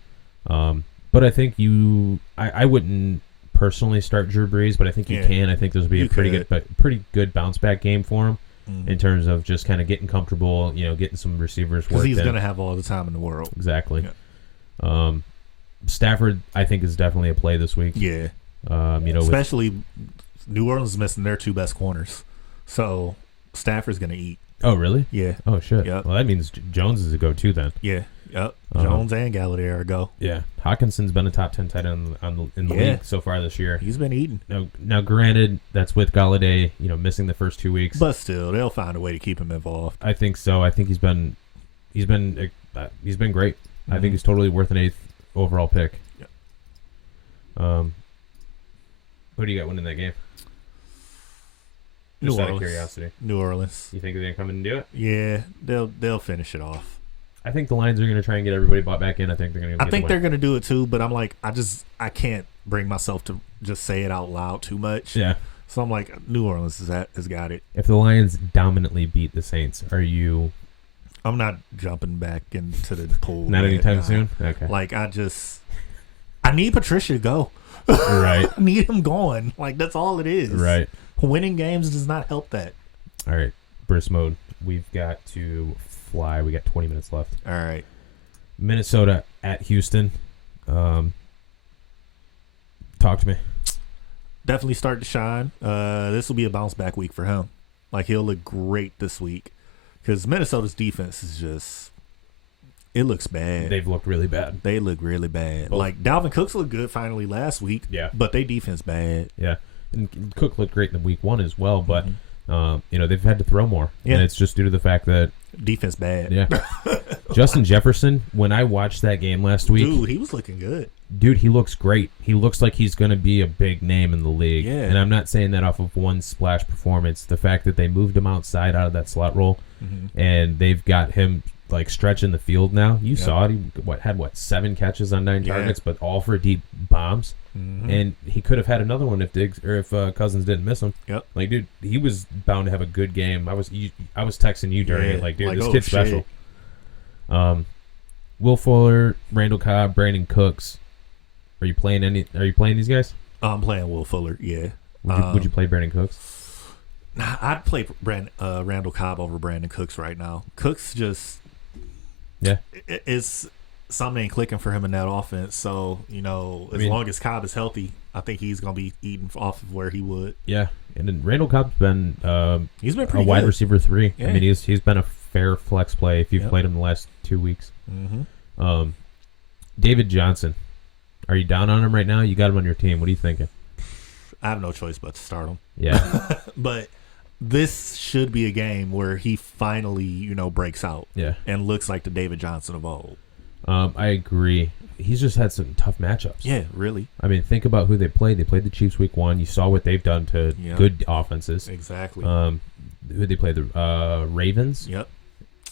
But I think I wouldn't personally start Drew Brees, but I think you can. I think this would be a pretty good bounce back game for him in terms of just kind of getting comfortable, getting some receivers worked in. Because he's going to have all the time in the world. Exactly. Yeah. Stafford, I think, is definitely a play this week. Yeah. Especially New Orleans is missing their 2 best corners. So Stafford's going to eat. Oh, really? Yeah. Oh, shit. Yep. Well, that means Jones is a go-to then. Yeah. Yep. Jones and Galladay are a go. Yeah. Hawkinson's been a top 10 tight end in the league so far this year. He's been eating. Now, granted, that's with Galladay, missing the first 2 weeks. But still, they'll find a way to keep him involved. I think so. I think he's been great. I think he's totally worth an 8th overall pick. Yeah. Who do you got winning that game? New Just out Orleans. of curiosity. New Orleans. You think they're going to come in and do it? Yeah, they'll finish it off. I think the Lions are going to try and get everybody bought back in. I think they're going to. I think they're going to do it too, but I'm like, I can't bring myself to just say it out loud too much. Yeah. So I'm like, New Orleans has got it. If the Lions dominantly beat the Saints, are you? I'm not jumping back into the pool. Not anytime soon. Okay. Like I need Patricia to go. Right. I need him going. Like that's all it is. Right. Winning games does not help that. All right, Bruce mode. We've got to fly. We got 20 minutes left. All right. Minnesota at Houston. Talk to me. Definitely start to shine. This will be a bounce back week for him. Like he'll look great this week because Minnesota's defense is just. It looks bad. They've looked really bad. They look really bad. Like Dalvin Cook's looked good finally last week. Yeah. But they defense bad. Yeah. And Cook looked great in week 1 as well, but they've had to throw more. Yeah. And it's just due to the fact that defense bad. Yeah. Justin Jefferson, when I watched that game last week, dude, he was looking good. Dude, he looks great. He looks like he's going to be a big name in the league. Yeah. And I'm not saying that off of one splash performance. The fact that they moved him outside out of that slot role and they've got him like stretching the field now. You saw it. He had 7 catches on 9 targets, but all for deep bombs. And he could have had another one if Cousins didn't miss him. Yep. Like, dude, he was bound to have a good game. I was texting you during it, like, dude, this kid's special. Will Fuller, Randall Cobb, Brandon Cooks. Are you playing these guys? I'm playing Will Fuller. Yeah. Would you play Brandon Cooks? Nah, I'd play Randall Cobb over Brandon Cooks right now. Cooks just. Yeah. It's something ain't clicking for him in that offense. So, as long as Cobb is healthy, I think he's going to be eating off of where he would. Yeah. And then Randall Cobb's been, he's been pretty a wide good. receiver 3. Yeah. I mean, he's been a fair flex play if you've played him the last 2 weeks. Mm-hmm. David Johnson. Are you down on him right now? You got him on your team. What are you thinking? I have no choice but to start him. Yeah. But this should be a game where he finally, breaks out. Yeah. And looks like the David Johnson of old. I agree. He's just had some tough matchups. Yeah, really. I mean, think about who they played. They played the Chiefs week 1. You saw what they've done to good offenses. Exactly. Who they played? The Ravens. Yep.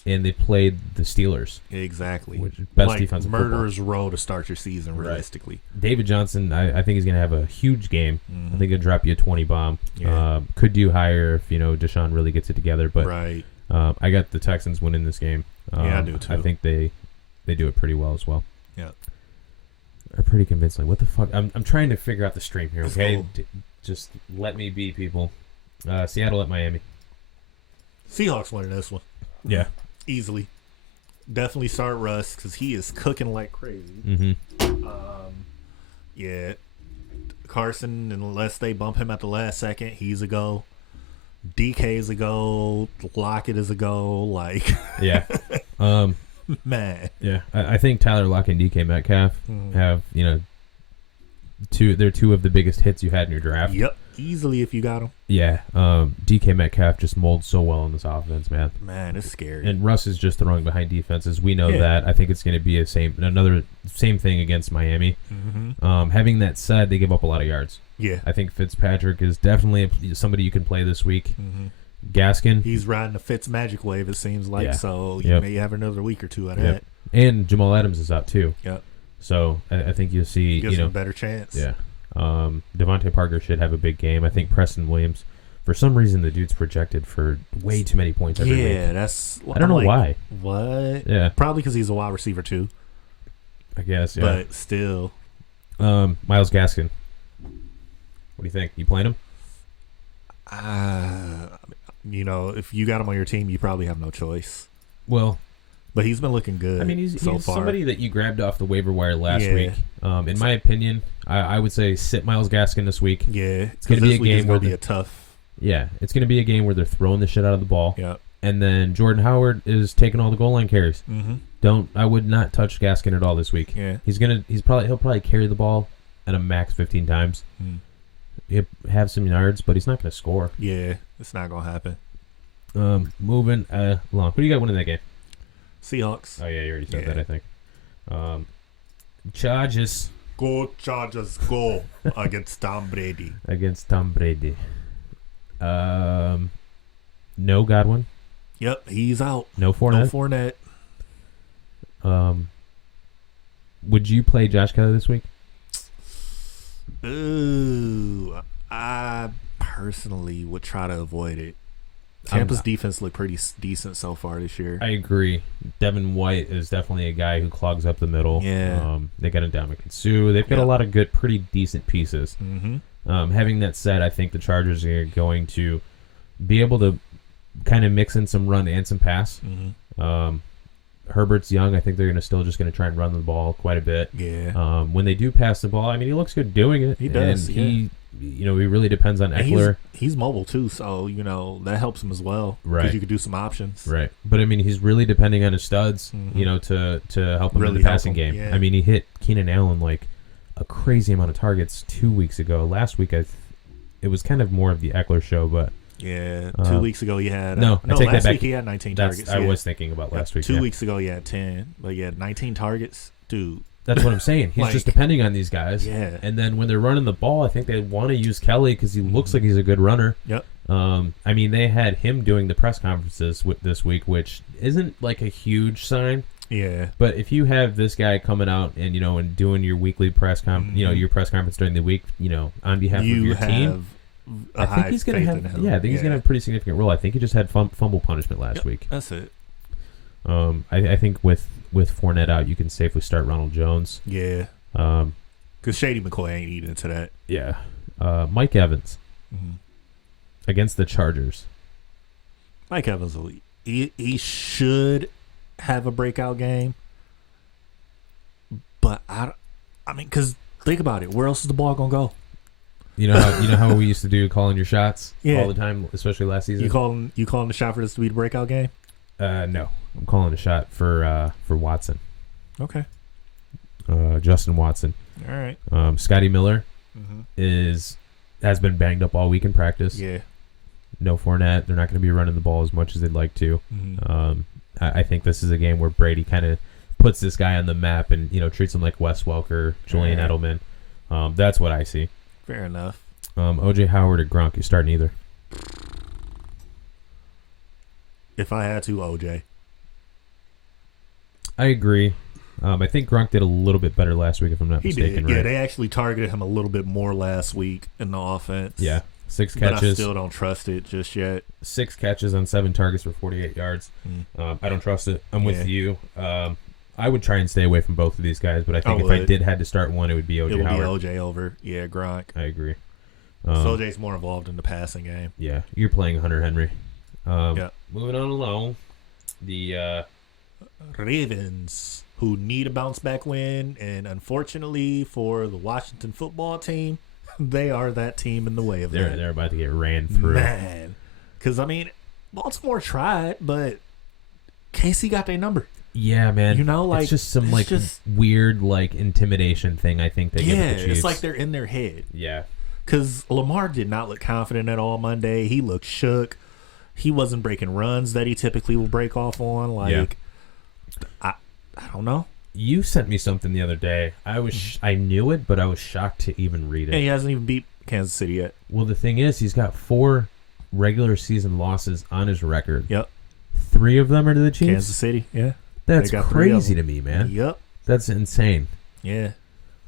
And they played the Steelers. Exactly. Which is best defensive murderer's row to start your season, realistically. Right. David Johnson, I think he's going to have a huge game. Mm-hmm. I think he'll drop you a 20 bomb. Yeah. Could do higher if, Deshaun really gets it together. But right. I got the Texans winning this game. Yeah, I do too. I think they do it pretty well as well. Yeah. Or pretty convincingly. What the fuck? I'm trying to figure out the stream here, okay? Cool. Just let me be, people. Seattle at Miami. Seahawks winning this one. Yeah. Easily. Definitely start Russ because he is cooking like crazy. Mm-hmm. Yeah. Carson, unless they bump him at the last second, he's a go. DK is a go. Lockett is a go. Like, yeah. Man. Yeah. I think Tyler Lockett and DK Metcalf have, they're two of the biggest hits you had in your draft. Yep. Easily if you got him. Yeah. DK Metcalf just molds so well in this offense, man. Man, it's scary. And Russ is just throwing behind defenses. We know that. I think it's going to be another same thing against Miami. Mm-hmm. Having that said, they give up a lot of yards. Yeah. I think Fitzpatrick is definitely somebody you can play this week. Mm-hmm. Gaskin. He's riding the Fitz magic wave, it seems like. Yeah. So you may have another week or two out of that. And Jamal Adams is out too. Yep. So I think you'll see. Gives him a better chance. Yeah. Devontae Parker should have a big game. I think Preston Williams, for some reason, the dude's projected for way too many points every week. Yeah, that's. I don't know why. What? Yeah. Probably because he's a wide receiver too. I guess. Yeah. But still. Myles Gaskin. What do you think? You playing him? If you got him on your team, you probably have no choice. Well, but he's been looking good. I mean, he's far. somebody that you grabbed off the waiver wire last week. In my opinion, I would say sit Myles Gaskin this week. Yeah, it's going to be a game where be a tough. Yeah, it's going to be a game where they're throwing the shit out of the ball. Yeah, and then Jordan Howard is taking all the goal line carries. Mm-hmm. I would not touch Gaskin at all this week. Yeah, he'll probably carry the ball at a max 15 times. He'll have some yards, but he's not going to score. Yeah, it's not going to happen. Moving along. Who do you got winning that game? Seahawks. Oh, yeah, you already said that, I think. Chargers. Go Chargers, go against Tom Brady. No Godwin. Yep, he's out. No Fournette. Would you play Josh Kelly this week? Ooh, I personally would try to avoid it. Tampa's defense looked pretty decent so far this year. I agree. Devin White is definitely a guy who clogs up the middle. Yeah. They got Ndamukong Suh. They've got a lot of good, pretty decent pieces. Mm-hmm. Having that said, I think the Chargers are going to be able to kind of mix in some run and some pass. Mm-hmm. Herbert's young. I think they're going to try and run the ball quite a bit. Yeah. When they do pass the ball, I mean, he looks good doing it. He does. And he really depends on Eckler. He's mobile too, so that helps him as well. Right. Because you could do some options. Right. But I mean, he's really depending on his studs, to help him in the passing game. Yeah. I mean, he hit Keenan Allen like a crazy amount of targets 2 weeks ago. Last week, it was kind of more of the Eckler show, but. Yeah, 2 weeks ago he had... I take last that back. Week he had 19 targets. I was thinking about last week. 2 weeks ago he had 10, but he had 19 targets. Dude. That's what I'm saying. He's just depending on these guys. Yeah. And then when they're running the ball, I think they want to use Kelly because he looks like he's a good runner. Yep. I mean, they had him doing the press conferences this week, which isn't like a huge sign. Yeah. But if you have this guy coming out and and doing your weekly press your press conference during the week, on behalf of your team, I think he's going to have. Yeah, I think he's going to have a pretty significant role. I think he just had fumble punishment last week. That's it. I think with Fournette out, you can safely start Ronald Jones. Yeah. Because Shady McCoy ain't eating into that. Yeah. Mike Evans against the Chargers. Mike Evans, he should have a breakout game. but I mean, because think about it. Where else is the ball gonna go? You know how we used to do calling your shots all the time, especially last season. You calling the shot for this to be the breakout game? No, I'm calling a shot for Watson. Okay. Justin Watson. All right. Scotty Miller has been banged up all week in practice. Yeah. No Fournette. They're not going to be running the ball as much as they'd like to. I think this is a game where Brady kind of puts this guy on the map and treats him like Wes Welker, Julian Edelman. That's what I see. Fair enough. OJ Howard or Gronk, you starting either? If I had to, OJ. I agree. I think Gronk did a little bit better last week, if I'm not mistaken. He did. Right? Yeah, they actually targeted him a little bit more last week in the offense. Yeah, 6 catches. But I still don't trust it just yet. 6 catches on 7 targets for 48 yards. I don't trust it. I'm with you. I would try and stay away from both of these guys, but I think if I did had to start one, it would be OJ Howard. It would be OJ over, Gronk. I agree. So OJ's more involved in the passing game. Yeah, you're playing Hunter Henry. Moving on along, the Ravens, who need a bounce back win, and unfortunately for the Washington football team, they are that team in the way of that. They're about to get ran through. Man, because I mean, Baltimore tried, but KC got their number. Yeah, man. It's just some weird intimidation thing. I think they give the Chiefs. It's like they're in their head. Yeah, because Lamar did not look confident at all Monday. He looked shook. He wasn't breaking runs that he typically will break off on. I don't know. You sent me something the other day. I knew it, but I was shocked to even read it. And he hasn't even beat Kansas City yet. Well, the thing is, he's got 4 regular season losses on his record. Yep. 3 of them are to the Chiefs. Kansas City, yeah. That's crazy to me, man. Yep. That's insane. Yeah.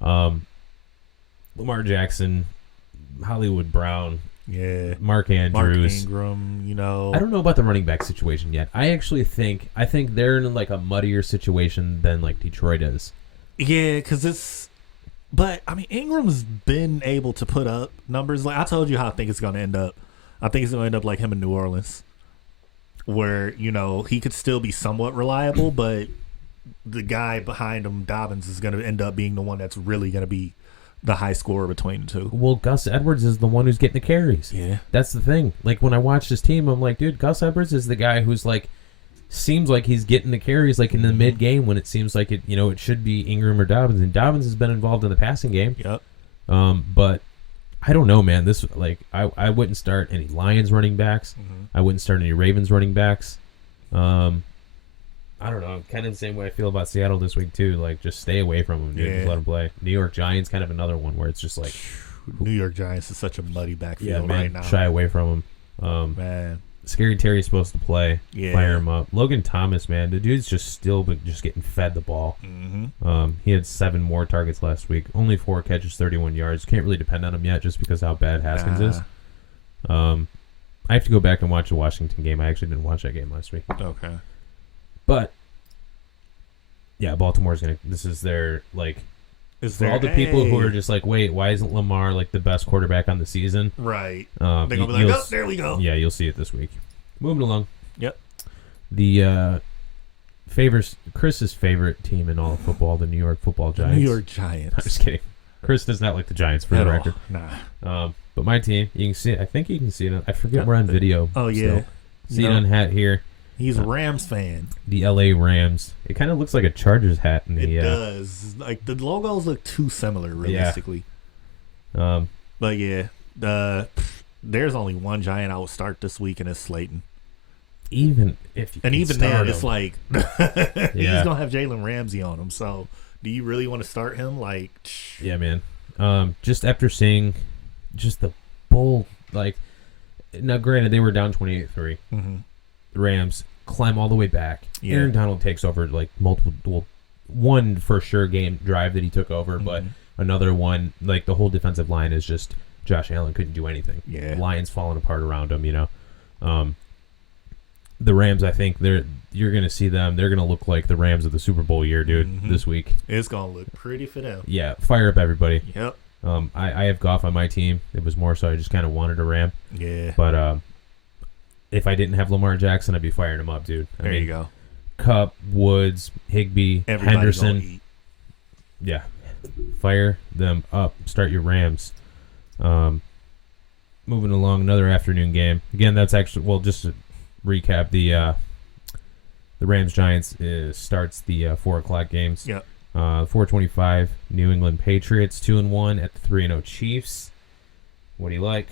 Lamar Jackson, Hollywood Brown, yeah, Mark Andrews, Ingram. I don't know about the running back situation yet. I think they're in a muddier situation than Detroit is. Yeah, because but I mean, Ingram's been able to put up numbers. I told you how I think it's going to end up. I think it's going to end up like him in New Orleans, where he could still be somewhat reliable, but the guy behind him, Dobbins, is going to end up being the one that's really going to be the high scorer between the two. Well, Gus Edwards is the one who's getting the carries. Yeah. That's the thing. When I watch this team, I'm like, dude, Gus Edwards is the guy who's seems like he's getting the carries in the mid game when it seems like it it should be Ingram or Dobbins, and Dobbins has been involved in the passing game. Yep. But I don't know, man. This I wouldn't start any Lions running backs. I wouldn't start any Ravens running backs. I don't know. Kind of the same way I feel about Seattle this week too. Just stay away from them, dude. Yeah. Just let them play. New York Giants, kind of another one where it's just New York Giants is such a muddy backfield right now. Shy away from them. Man, Scary Terry's supposed to play. Yeah. Fire him up. Logan Thomas, man, the dude's just getting fed the ball. He had 7 more targets last week. Only 4 catches, 31 yards. Can't really depend on him yet, just because how bad Haskins is. I have to go back and watch the Washington game. I actually didn't watch that game last week. Okay. But yeah, Baltimore's gonna. This is their for all the people who are just wait, why isn't Lamar the best quarterback on the season? Right. They're gonna be like, oh, there we go. Yeah, you'll see it this week. Moving along. Yep. The Chris's favorite team in all of football, the New York Football Giants. New York Giants. I'm just kidding. Chris does not like the Giants for the record. Nah. But my team, you can see it. I think you can see it. I forget we're on video. Oh yeah. See it on hat here. He's a Rams fan. The LA Rams. It kind of looks like a Chargers hat in the. It does. The logos look too similar, realistically. Yeah. But yeah, there's only one Giant I would start this week, and it's Slayton. Even if you even then, it's he's Yeah. gonna have Jalen Ramsey on him. So, do you really want to start him? Yeah, man. Just after seeing, just the bull now, granted, they were down 28-3. The Rams climb all the way back. Yeah. Aaron Donald takes over multiple, one for sure game drive that he took over, but another one, the whole defensive line is just Josh Allen couldn't do anything. Yeah. Lions falling apart around him, The Rams, I think you're going to see them. They're going to look like the Rams of the Super Bowl year, dude, this week. It's going to look pretty for them. Yeah, fire up everybody. Yep. I have Goff on my team. It was more so I just kind of wanted a Ram. Yeah. But if I didn't have Lamar Jackson, I'd be firing him up, dude. There you go. Kupp, Woods, Higbee, Everybody's Henderson. Yeah. Fire them up. Start your Rams. Moving along, another afternoon game. Again, that's actually, well, just to recap, the Rams Giants starts the 4 o'clock games. Yep. 4:25 New England Patriots 2-1 at the 3-0 Chiefs. What do you like?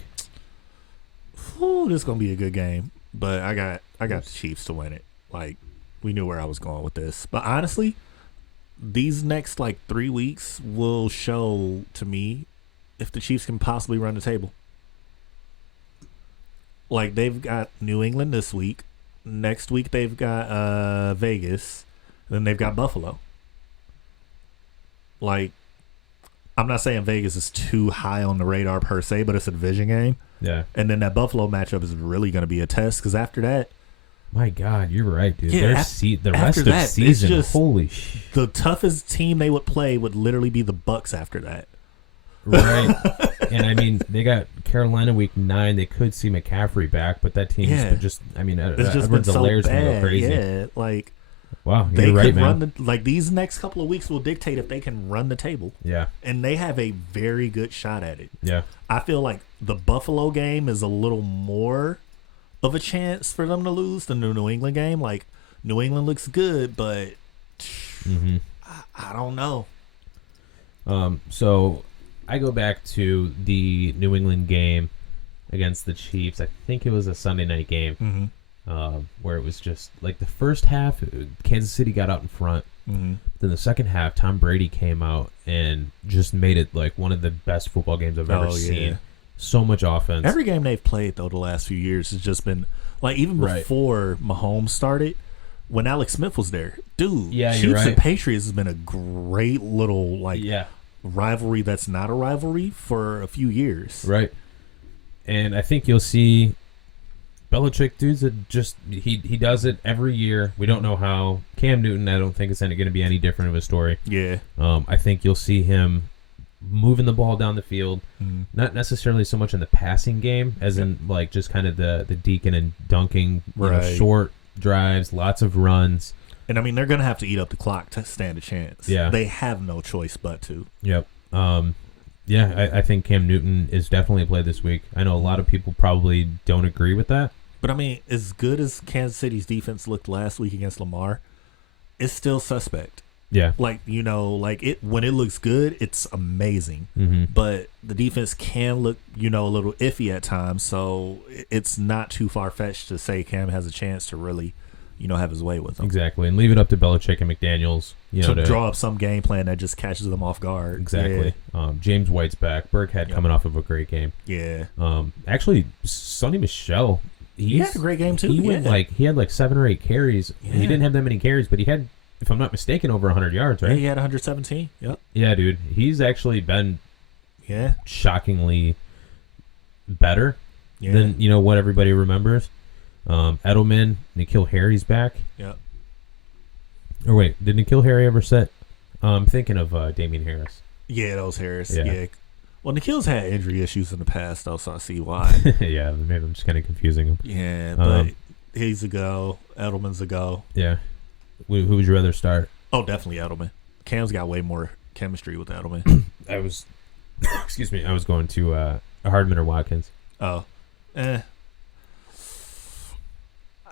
Ooh, this is gonna be a good game, but I got the Chiefs to win it. Like, we knew where I was going with this, but honestly, these next 3 weeks will show to me if the Chiefs can possibly run the table. Like, they've got New England this week. Next week they've got Vegas. Then they've got Buffalo. Like, I'm not saying Vegas is too high on the radar per se, but it's a division game. Yeah. And then that Buffalo matchup is really going to be a test because after that, my God, you're right, dude. Yeah, the rest of the season, just, holy shit. The toughest team they would play would literally be the Bucks after that. Right. And I mean, they got Carolina week 9. They could see McCaffrey back, but that team's just, I mean, it's just been so bad. Go crazy. Yeah, like, wow, they you're right, could man. Run these next couple of weeks will dictate if they can run the table. Yeah. And they have a very good shot at it. Yeah. I feel like the Buffalo game is a little more of a chance for them to lose than the New England game. Like, New England looks good, but I don't know. So I go back to the New England game against the Chiefs. I think it was a Sunday night game where it was just like the first half, Kansas City got out in front. Then the second half, Tom Brady came out and just made it like one of the best football games I've ever seen. So much offense. Every game they've played, though, the last few years has just been like, even before Mahomes started, when Alex Smith was there, dude, Chiefs and Patriots has been a great little rivalry that's not a rivalry for a few years. Right. And I think you'll see Belichick dudes that just he does it every year. We don't know how. Cam Newton, I don't think it's going to be any different of a story. Yeah. I think you'll see him moving the ball down the field, not necessarily so much in the passing game as in like just kind of the deacon and dunking, short drives, lots of runs. And I mean, they're going to have to eat up the clock to stand a chance. Yeah. They have no choice but to. Yep. I think Cam Newton is definitely a play this week. I know a lot of people probably don't agree with that. But I mean, as good as Kansas City's defense looked last week against Lamar, it's still suspect. Yeah. Like, when it looks good, it's amazing. But the defense can look, a little iffy at times. So it's not too far-fetched to say Cam has a chance to really, have his way with them. Exactly. And leave it up to Belichick and McDaniels, to draw up some game plan that just catches them off guard. Exactly. Yeah. James White's back. Burkhead coming off of a great game. Yeah. Actually, Sonny Michel, he had a great game too. He had 7 or 8 carries. Yeah. He didn't have that many carries, but he had, if I'm not mistaken, over 100 yards, right? Yeah, he had 117. Yep. Yeah, dude. He's actually been shockingly better than, what everybody remembers. Edelman, N'Keal Harry's back. Yep. Or wait, did N'Keal Harry ever set? I'm thinking of Damian Harris. Yeah, that was Harris. Yeah. Well, N'Keal's had injury issues in the past, though, so I see why. Yeah, maybe I'm just kind of confusing him. Yeah, but he's a go. Edelman's a go. Yeah. Who would you rather start? Oh, definitely Edelman. Cam's got way more chemistry with Edelman. I was going to Hardman or Watkins. Oh.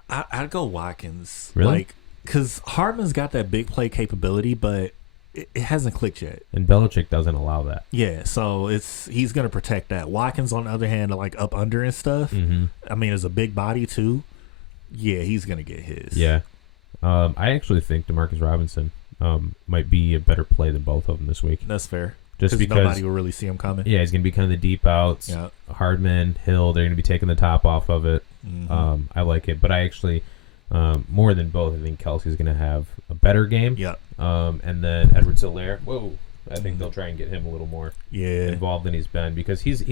I'd go Watkins. Really? Because Hardman's got that big play capability, but it hasn't clicked yet. And Belichick doesn't allow that. Yeah, so he's going to protect that. Watkins, on the other hand, up under and stuff. I mean, there's a big body, too. Yeah, he's going to get his. Yeah. I actually think Demarcus Robinson might be a better play than both of them this week. That's fair. Just because nobody will really see him coming. Yeah, he's going to be kind of the deep outs. Yeah. Hardman, Hill, they're going to be taking the top off of it. I like it. But I actually, more than both, I think Kelsey's going to have a better game. Yeah. And then Edwards-Helaire, I think they'll try and get him a little more involved than he's been, because he's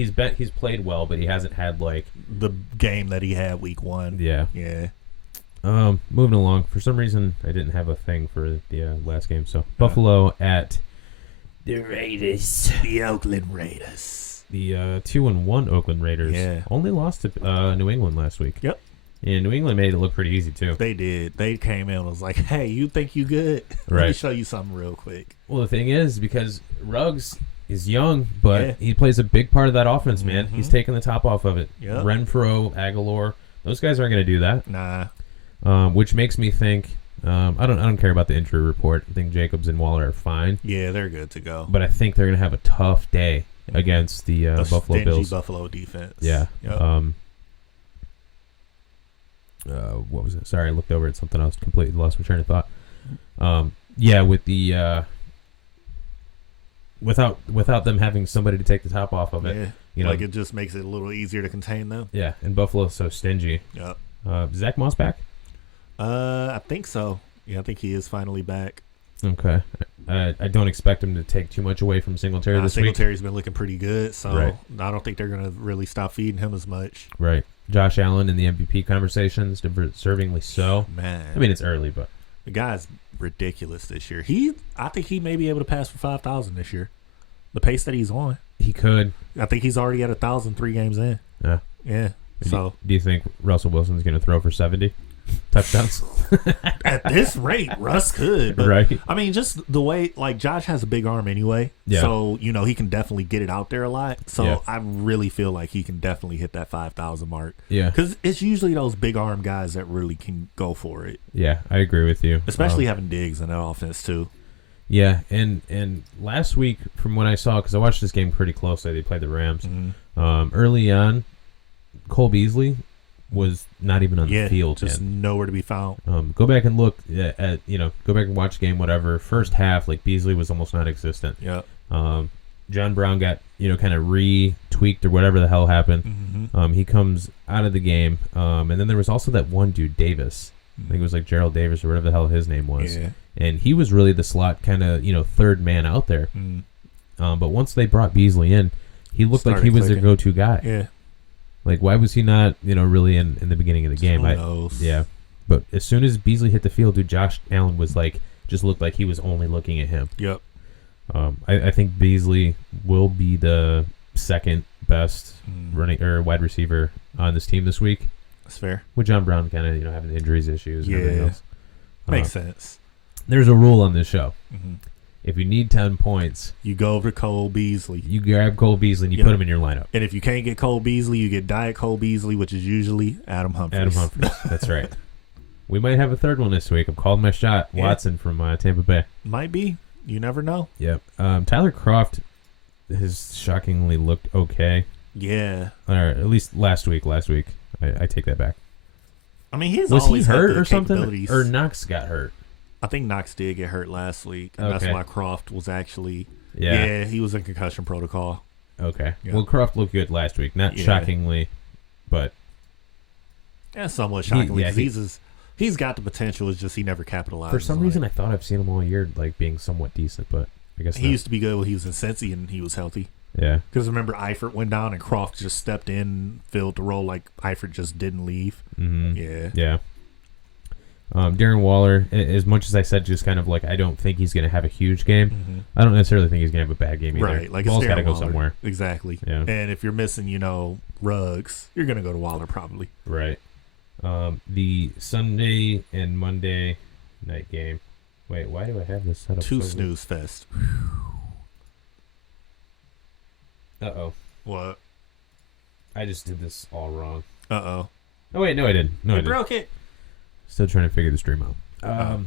played well, but he hasn't had the game that he had week 1. Yeah. Yeah. Moving along. For some reason, I didn't have a thing for the last game. So Buffalo at the Raiders. The Oakland Raiders. The 2-1 Oakland Raiders. Yeah. Only lost to New England last week. Yep. And New England made it look pretty easy, too. They did. They came in and was like, hey, you think you good? Let me show you something real quick. Well, the thing is, because Ruggs is young, but he plays a big part of that offense, man. He's taking the top off of it. Yep. Renfro, Aguilar, those guys aren't going to do that. Nah. Which makes me think, I don't care about the injury report. I think Jacobs and Waller are fine. Yeah, they're good to go. But I think they're going to have a tough day against the Buffalo Bills. Buffalo defense. Yeah. Yep. What was it? Sorry, I looked over at something else. Completely lost my train of thought. With the without them having somebody to take the top off of it, it just makes it a little easier to contain them. Yeah, and Buffalo's so stingy. Yep. Zach Moss back? I think so. Yeah, I think he is finally back. Okay. I don't expect him to take too much away from Singletary this week. Singletary's been looking pretty good, so I don't think they're going to really stop feeding him as much. Right. Josh Allen in the MVP conversations, deservingly so. Man. I mean, it's early, but the guy's ridiculous this year. I think he may be able to pass for 5,000 this year. The pace that he's on. He could. I think he's already at 1,000 3 games in. Yeah. Yeah. So do you think Russell Wilson's going to throw for 70 touchdowns? At this rate, Russ could. But, right. I mean, just the way, like, Josh has a big arm anyway. Yeah. So, he can definitely get it out there a lot. So, I really feel like he can definitely hit that 5,000 mark. Yeah. Because it's usually those big arm guys that really can go for it. Yeah, I agree with you. Especially having Diggs in that offense, too. Yeah, and last week, from what I saw, because I watched this game pretty closely, they played the Rams. Mm-hmm. Early on, Cole Beasley was not even on the field. Just nowhere to be found. Go back and look at go back and watch the game, whatever. First half, like, Beasley was almost non-existent. Yeah. John Brown got, kind of re-tweaked or whatever the hell happened. Mm-hmm. He comes out of the game. And then there was also that one dude, Davis. I think it was like Gerald Davis or whatever the hell his name was. Yeah. And he was really the slot kind of, third man out there. Mm. But once they brought Beasley in, he looked like he was their go-to guy. Yeah. Like, why was he not, really in the beginning of the game? Who knows? Yeah. But as soon as Beasley hit the field, dude, Josh Allen was like, just looked like he was only looking at him. Yep. I think Beasley will be the second best running or wide receiver on this team this week. That's fair. With John Brown kind of, having injuries issues and everything else. Makes sense. There's a rule on this show. Mm-hmm. If you need 10 points, you go over to Cole Beasley. You grab Cole Beasley and you put him in your lineup. And if you can't get Cole Beasley, you get Diet Cole Beasley, which is usually Adam Humphries. That's right. We might have a third one this week. I'm calling my shot. Watson from Tampa Bay. Might be. You never know. Yep. Tyler Kroft has shockingly looked okay. Yeah. Or at least last week. I take that back. I mean, he's was always he hurt had or something? Or Knox got hurt? I think Knox did get hurt last week, and that's why Kroft was actually. Yeah, he was in concussion protocol. Okay. Yeah. Well, Kroft looked good last week, not shockingly, but somewhat shockingly because he's got the potential. It's just he never capitalized. For some reason, I thought I've seen him all year, like being somewhat decent, but I guess he used to be good when he was in Cincy and he was healthy. Yeah. Because remember, Eifert went down and Kroft just stepped in, filled the role like Eifert just didn't leave. Mm-hmm. Yeah. Yeah. Darren Waller, as much as I said, just kind of like, I don't think he's going to have a huge game. Mm-hmm. I don't necessarily think he's going to have a bad game either. Right. Like, Ball's got to go somewhere. Exactly. Yeah. And if you're missing, Ruggs, you're going to go to Waller probably. Right. The Sunday and Monday night game. Wait, why do I have this set up? Two snooze fest. Uh-oh. What? I just did this all wrong. Uh-oh. Oh, wait, no, I didn't. No, I didn't. Broke it. Still trying to figure the stream out.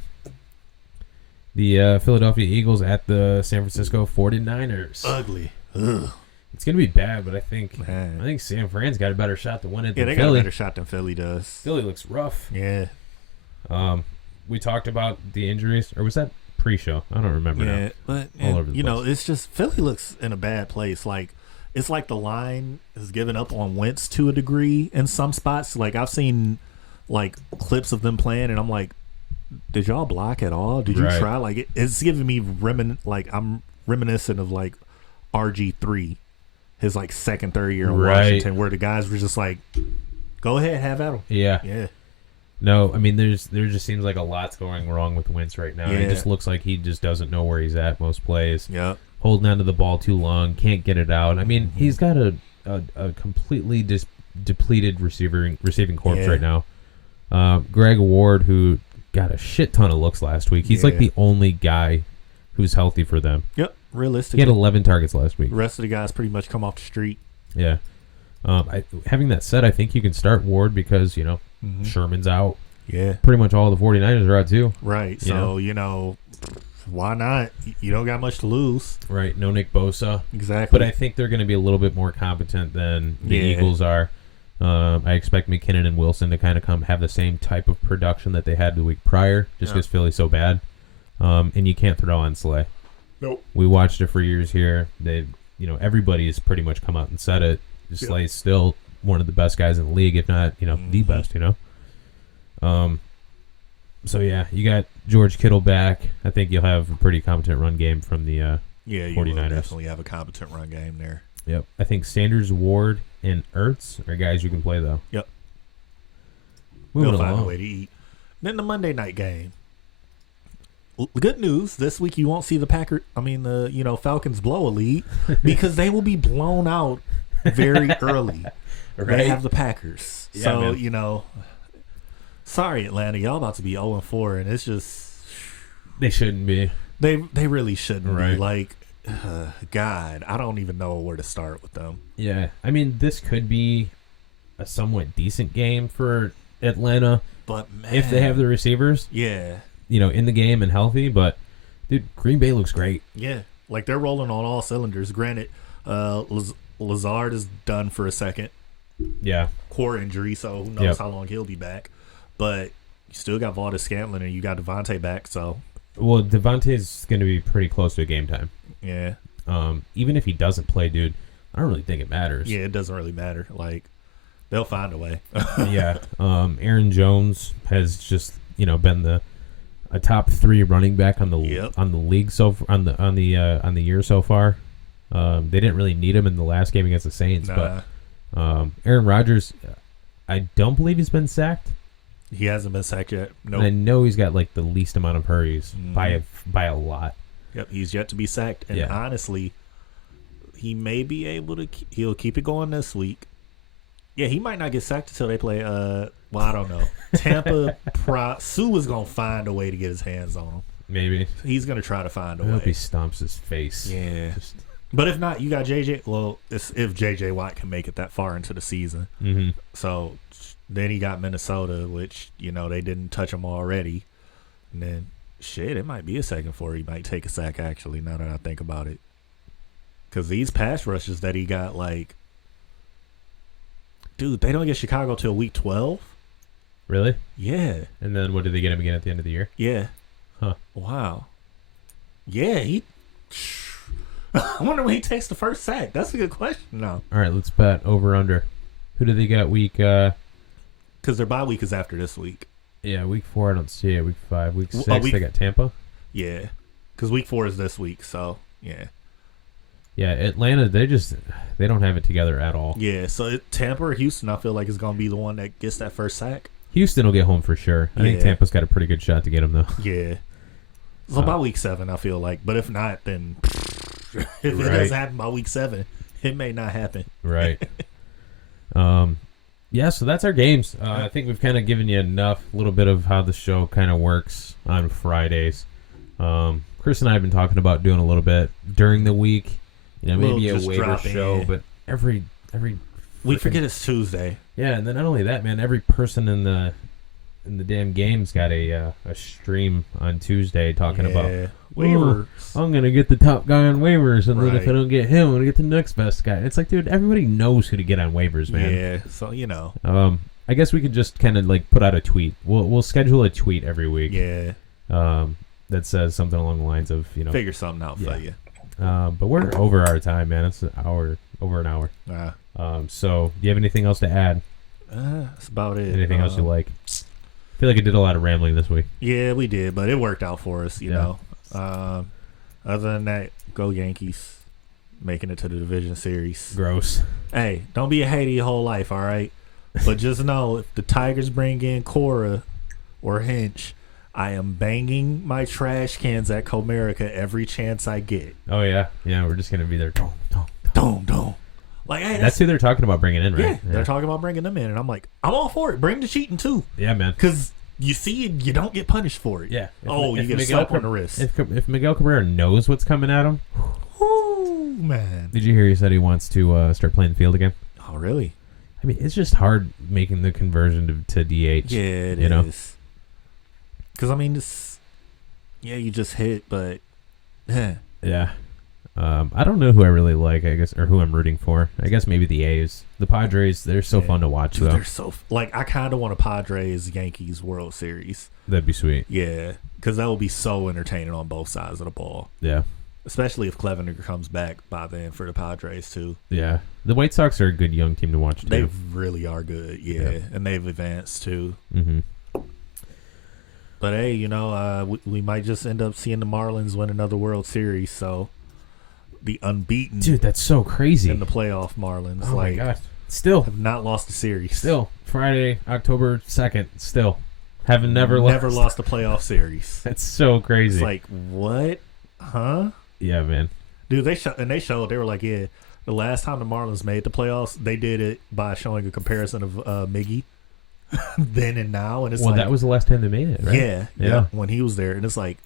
The Philadelphia Eagles at the San Francisco 49ers. Ugly. Ugh. It's going to be bad, but I think San Fran's got a better shot to win it than Philly. Yeah, they got a better shot than Philly does. Philly looks rough. Yeah. We talked about the injuries, or was that pre-show? I don't remember now. Yeah, but all over the place. It's just Philly looks in a bad place. Like, it's like the line is giving up on Wentz to a degree in some spots. Like, I've seen like clips of them playing, and I'm like, did y'all block at all? Did you try? Like, it's giving me I'm reminiscent of like RG3, his like second, third year in Washington, where the guys were just like, go ahead, have at him. Yeah. No, I mean, there just seems like a lot's going wrong with Wentz right now. Yeah. It just looks like he just doesn't know where he's at most plays. Yeah. Holding onto the ball too long, can't get it out. I mean, he's got a completely depleted receiving corpse right now. Greg Ward, who got a shit ton of looks last week. He's like the only guy who's healthy for them. Yep, realistically. He had 11 targets last week. The rest of the guys pretty much come off the street. Yeah. Having that said, I think you can start Ward because, Sherman's out. Yeah. Pretty much all the 49ers are out too. Right. So, why not? You don't got much to lose. Right. No Nick Bosa. Exactly. But I think they're going to be a little bit more competent than the Eagles are. I expect McKinnon and Wilson to kind of have the same type of production that they had the week prior, just because Philly's so bad. And you can't throw on Slay. Nope. We watched it for years here. Everybody has pretty much come out and said it. Slay's still one of the best guys in the league, if not, the best, So, you got George Kittle back. I think you'll have a pretty competent run game from the 49ers. You will definitely have a competent run game there. Yep. I think Sanders, Ward, and Ertz are guys you can play, though. Yep. Moving They'll find along. a way to eat. Then the Monday night game. Good news. This week you won't see the Falcons blow a lead because they will be blown out very early. Right. They have the Packers. Yeah, So, man. Sorry, Atlanta. Y'all about to be 0-4, and it's just... They shouldn't be. They really shouldn't Right. be. Like, God, I don't even know where to start with them. Yeah. I mean, this could be a somewhat decent game for Atlanta. But, man... If they have the receivers. Yeah. In the game and healthy. But, dude, Green Bay looks great. Yeah. Like, they're rolling on all cylinders. Granted, Lazard is done for a second. Yeah. Core injury, so who knows how long he'll be back. But you still got Valdez Scantling and you got Devontae back, so... Well, Devontae's going to be pretty close to game time. Yeah. Even if he doesn't play, dude, I don't really think it matters. Yeah, it doesn't really matter. Like, they'll find a way. Yeah. Aaron Jones has just, been a top 3 running back on the league on the year so far. They didn't really need him in the last game against the Saints, but Aaron Rodgers, I don't believe he's been sacked. He hasn't been sacked yet. Nope. And I know he's got like the least amount of hurries by a lot. Yep, he's yet to be sacked. And honestly, he may be able to. He'll keep it going this week. Yeah, he might not get sacked until they play. I don't know. Tampa. Sue is gonna find a way to get his hands on him. Maybe he's gonna try to find a way. I hope he stomps his face. Yeah. But if not, you got JJ. Well, if JJ Watt can make it that far into the season, so. Then he got Minnesota, which, they didn't touch him already. And then, it might be a second for he might take a sack, actually, now that I think about it. Because these pass rushes that he got, like... Dude, they don't get Chicago till week 12? Really? Yeah. And then what, did they get him again at the end of the year? Yeah. Huh. Wow. Yeah, he... I wonder when he takes the first sack. That's a good question, no. All right, let's bet over-under. Who do they got week... Because their bye week is after this week. Yeah, week 4, I don't see it. Week 5. Week 6, they got Tampa? Yeah. Because week 4 is this week, so, yeah. Yeah, Atlanta, they don't have it together at all. Yeah, so Tampa or Houston, I feel like, is going to be the one that gets that first sack. Houston will get home for sure. I think Tampa's got a pretty good shot to get him, though. Yeah. So by week 7, I feel like. But if not, then if it doesn't happen by week 7, it may not happen. Right. Yeah, so that's our games. I think we've kind of given you a little bit of how the show kind of works on Fridays. Chris and I have been talking about doing a little bit during the week. Maybe a waiver show, but every we forget it's Tuesday. Yeah, and then not only that, man, every person in the damn game's got a stream on Tuesday talking about waivers. I'm gonna get the top guy on waivers, and then if I don't get him, I'm gonna get the next best guy. It's like, dude, everybody knows who to get on waivers, man. Yeah, so I guess we could just kind of like put out a tweet. We'll schedule a tweet every week. Yeah. That says something along the lines of figure something out for you. But we're over our time, man. It's over an hour. So do you have anything else to add? That's about it. Anything else you like? I feel like I did a lot of rambling this week. Yeah, we did, but it worked out for us, you know. Other than that, go Yankees. Making it to the division series. Gross. Hey, don't be a hater your whole life, all right? But just know, if the Tigers bring in Cora or Hinch, I am banging my trash cans at Comerica every chance I get. Oh, yeah. Yeah, we're just going to be there. Don't. Like, like, hey, that's who they're talking about bringing in, right? Yeah, they're talking about bringing them in, and I'm like, I'm all for it. Bring the cheating too. Yeah, man. Because you see it, you don't get punished for it. Yeah. You get a slap on the wrist. If Miguel Cabrera knows what's coming at him, oh man! Did you hear he said he wants to start playing the field again? Oh really? I mean, it's just hard making the conversion to DH. Yeah, it is. Because I mean, you just hit, but yeah. I don't know who I really like, I guess, or who I'm rooting for. I guess maybe the A's. The Padres, they're so fun to watch, though. They're so I kind of want a Padres-Yankees World Series. That'd be sweet. Yeah, because that will be so entertaining on both sides of the ball. Yeah. Especially if Clevenger comes back by then for the Padres, too. Yeah. The White Sox are a good young team to watch, too. They really are good, yeah. And they've advanced, too. Mm-hmm. But, hey, we might just end up seeing the Marlins win another World Series, so... The unbeaten, dude, that's so crazy. In the playoff, Marlins, oh my god, still have not lost a series. Still, Friday, October 2nd, still haven't never lost a playoff series. That's so crazy. It's like what, huh? Yeah, man. Dude, they showed. They were like, yeah, the last time the Marlins made the playoffs, they did it by showing a comparison of Miggy, then and now, and it's that was the last time they made it, right? Yeah, when he was there, and it's like.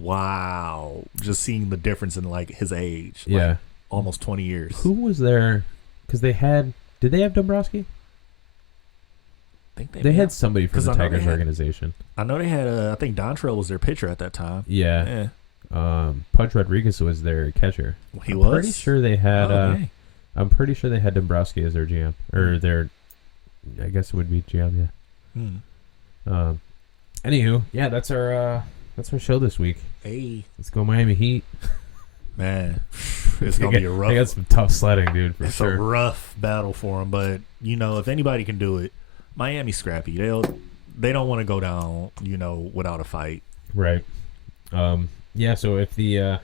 Wow, just seeing the difference in like his age. Yeah, almost 20 years. Who was there? Because did they have Dombrowski? I think they had somebody from the Tigers organization. I know they had. I think Dontrell was their pitcher at that time. Yeah. Pudge Rodriguez was their catcher. I'm pretty sure they had. I'm pretty sure they had Dombrowski as their GM or their. I guess it would be GM. Yeah. Anywho, yeah, that's our show this week. Hey, let's go Miami Heat. Man, it's gonna be a rough. They got some tough sledding, dude. For sure. It's a rough battle for them, but if anybody can do it, Miami's scrappy. They don't want to go down, without a fight. Right. Yeah. So if the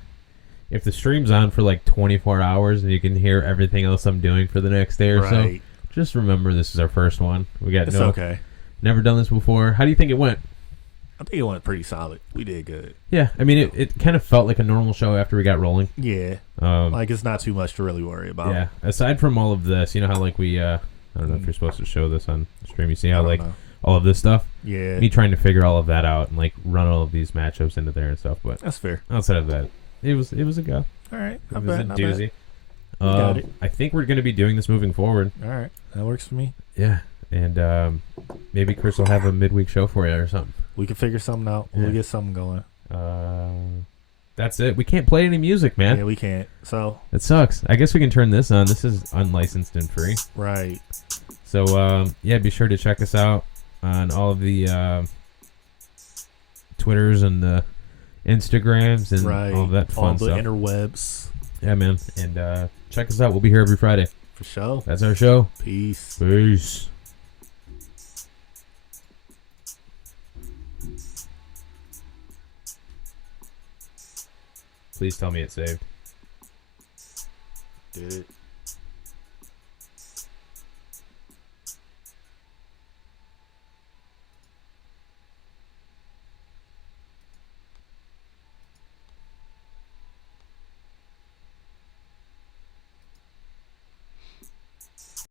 stream's on for like 24 hours and you can hear everything else I'm doing for the next day or so, just remember this is our first one. It's okay. Never done this before. How do you think it went? I think it went pretty solid. We did good. Yeah, I mean, it kind of felt like a normal show after we got rolling. Yeah. It's not too much to really worry about. Yeah. Aside from all of this, you know how like we, I don't know if you're supposed to show this on stream. You see how like all of this stuff? Yeah. Me trying to figure all of that out and like run all of these matchups into there and stuff. But that's fair. Outside of that, it was a go. All right. It was a doozy. Got it. I think we're going to be doing this moving forward. All right. That works for me. Yeah. And maybe Chris will have a midweek show for you or something. We can figure something out. Yeah. We'll get something going. That's it. We can't play any music, man. Yeah, we can't. So it sucks. I guess we can turn this on. This is unlicensed and free. Right. So be sure to check us out on all of the Twitters and the Instagrams and all that fun stuff. All the interwebs. Yeah, man. And check us out. We'll be here every Friday. For sure. That's our show. Peace. Peace. Please tell me it's saved. Did it?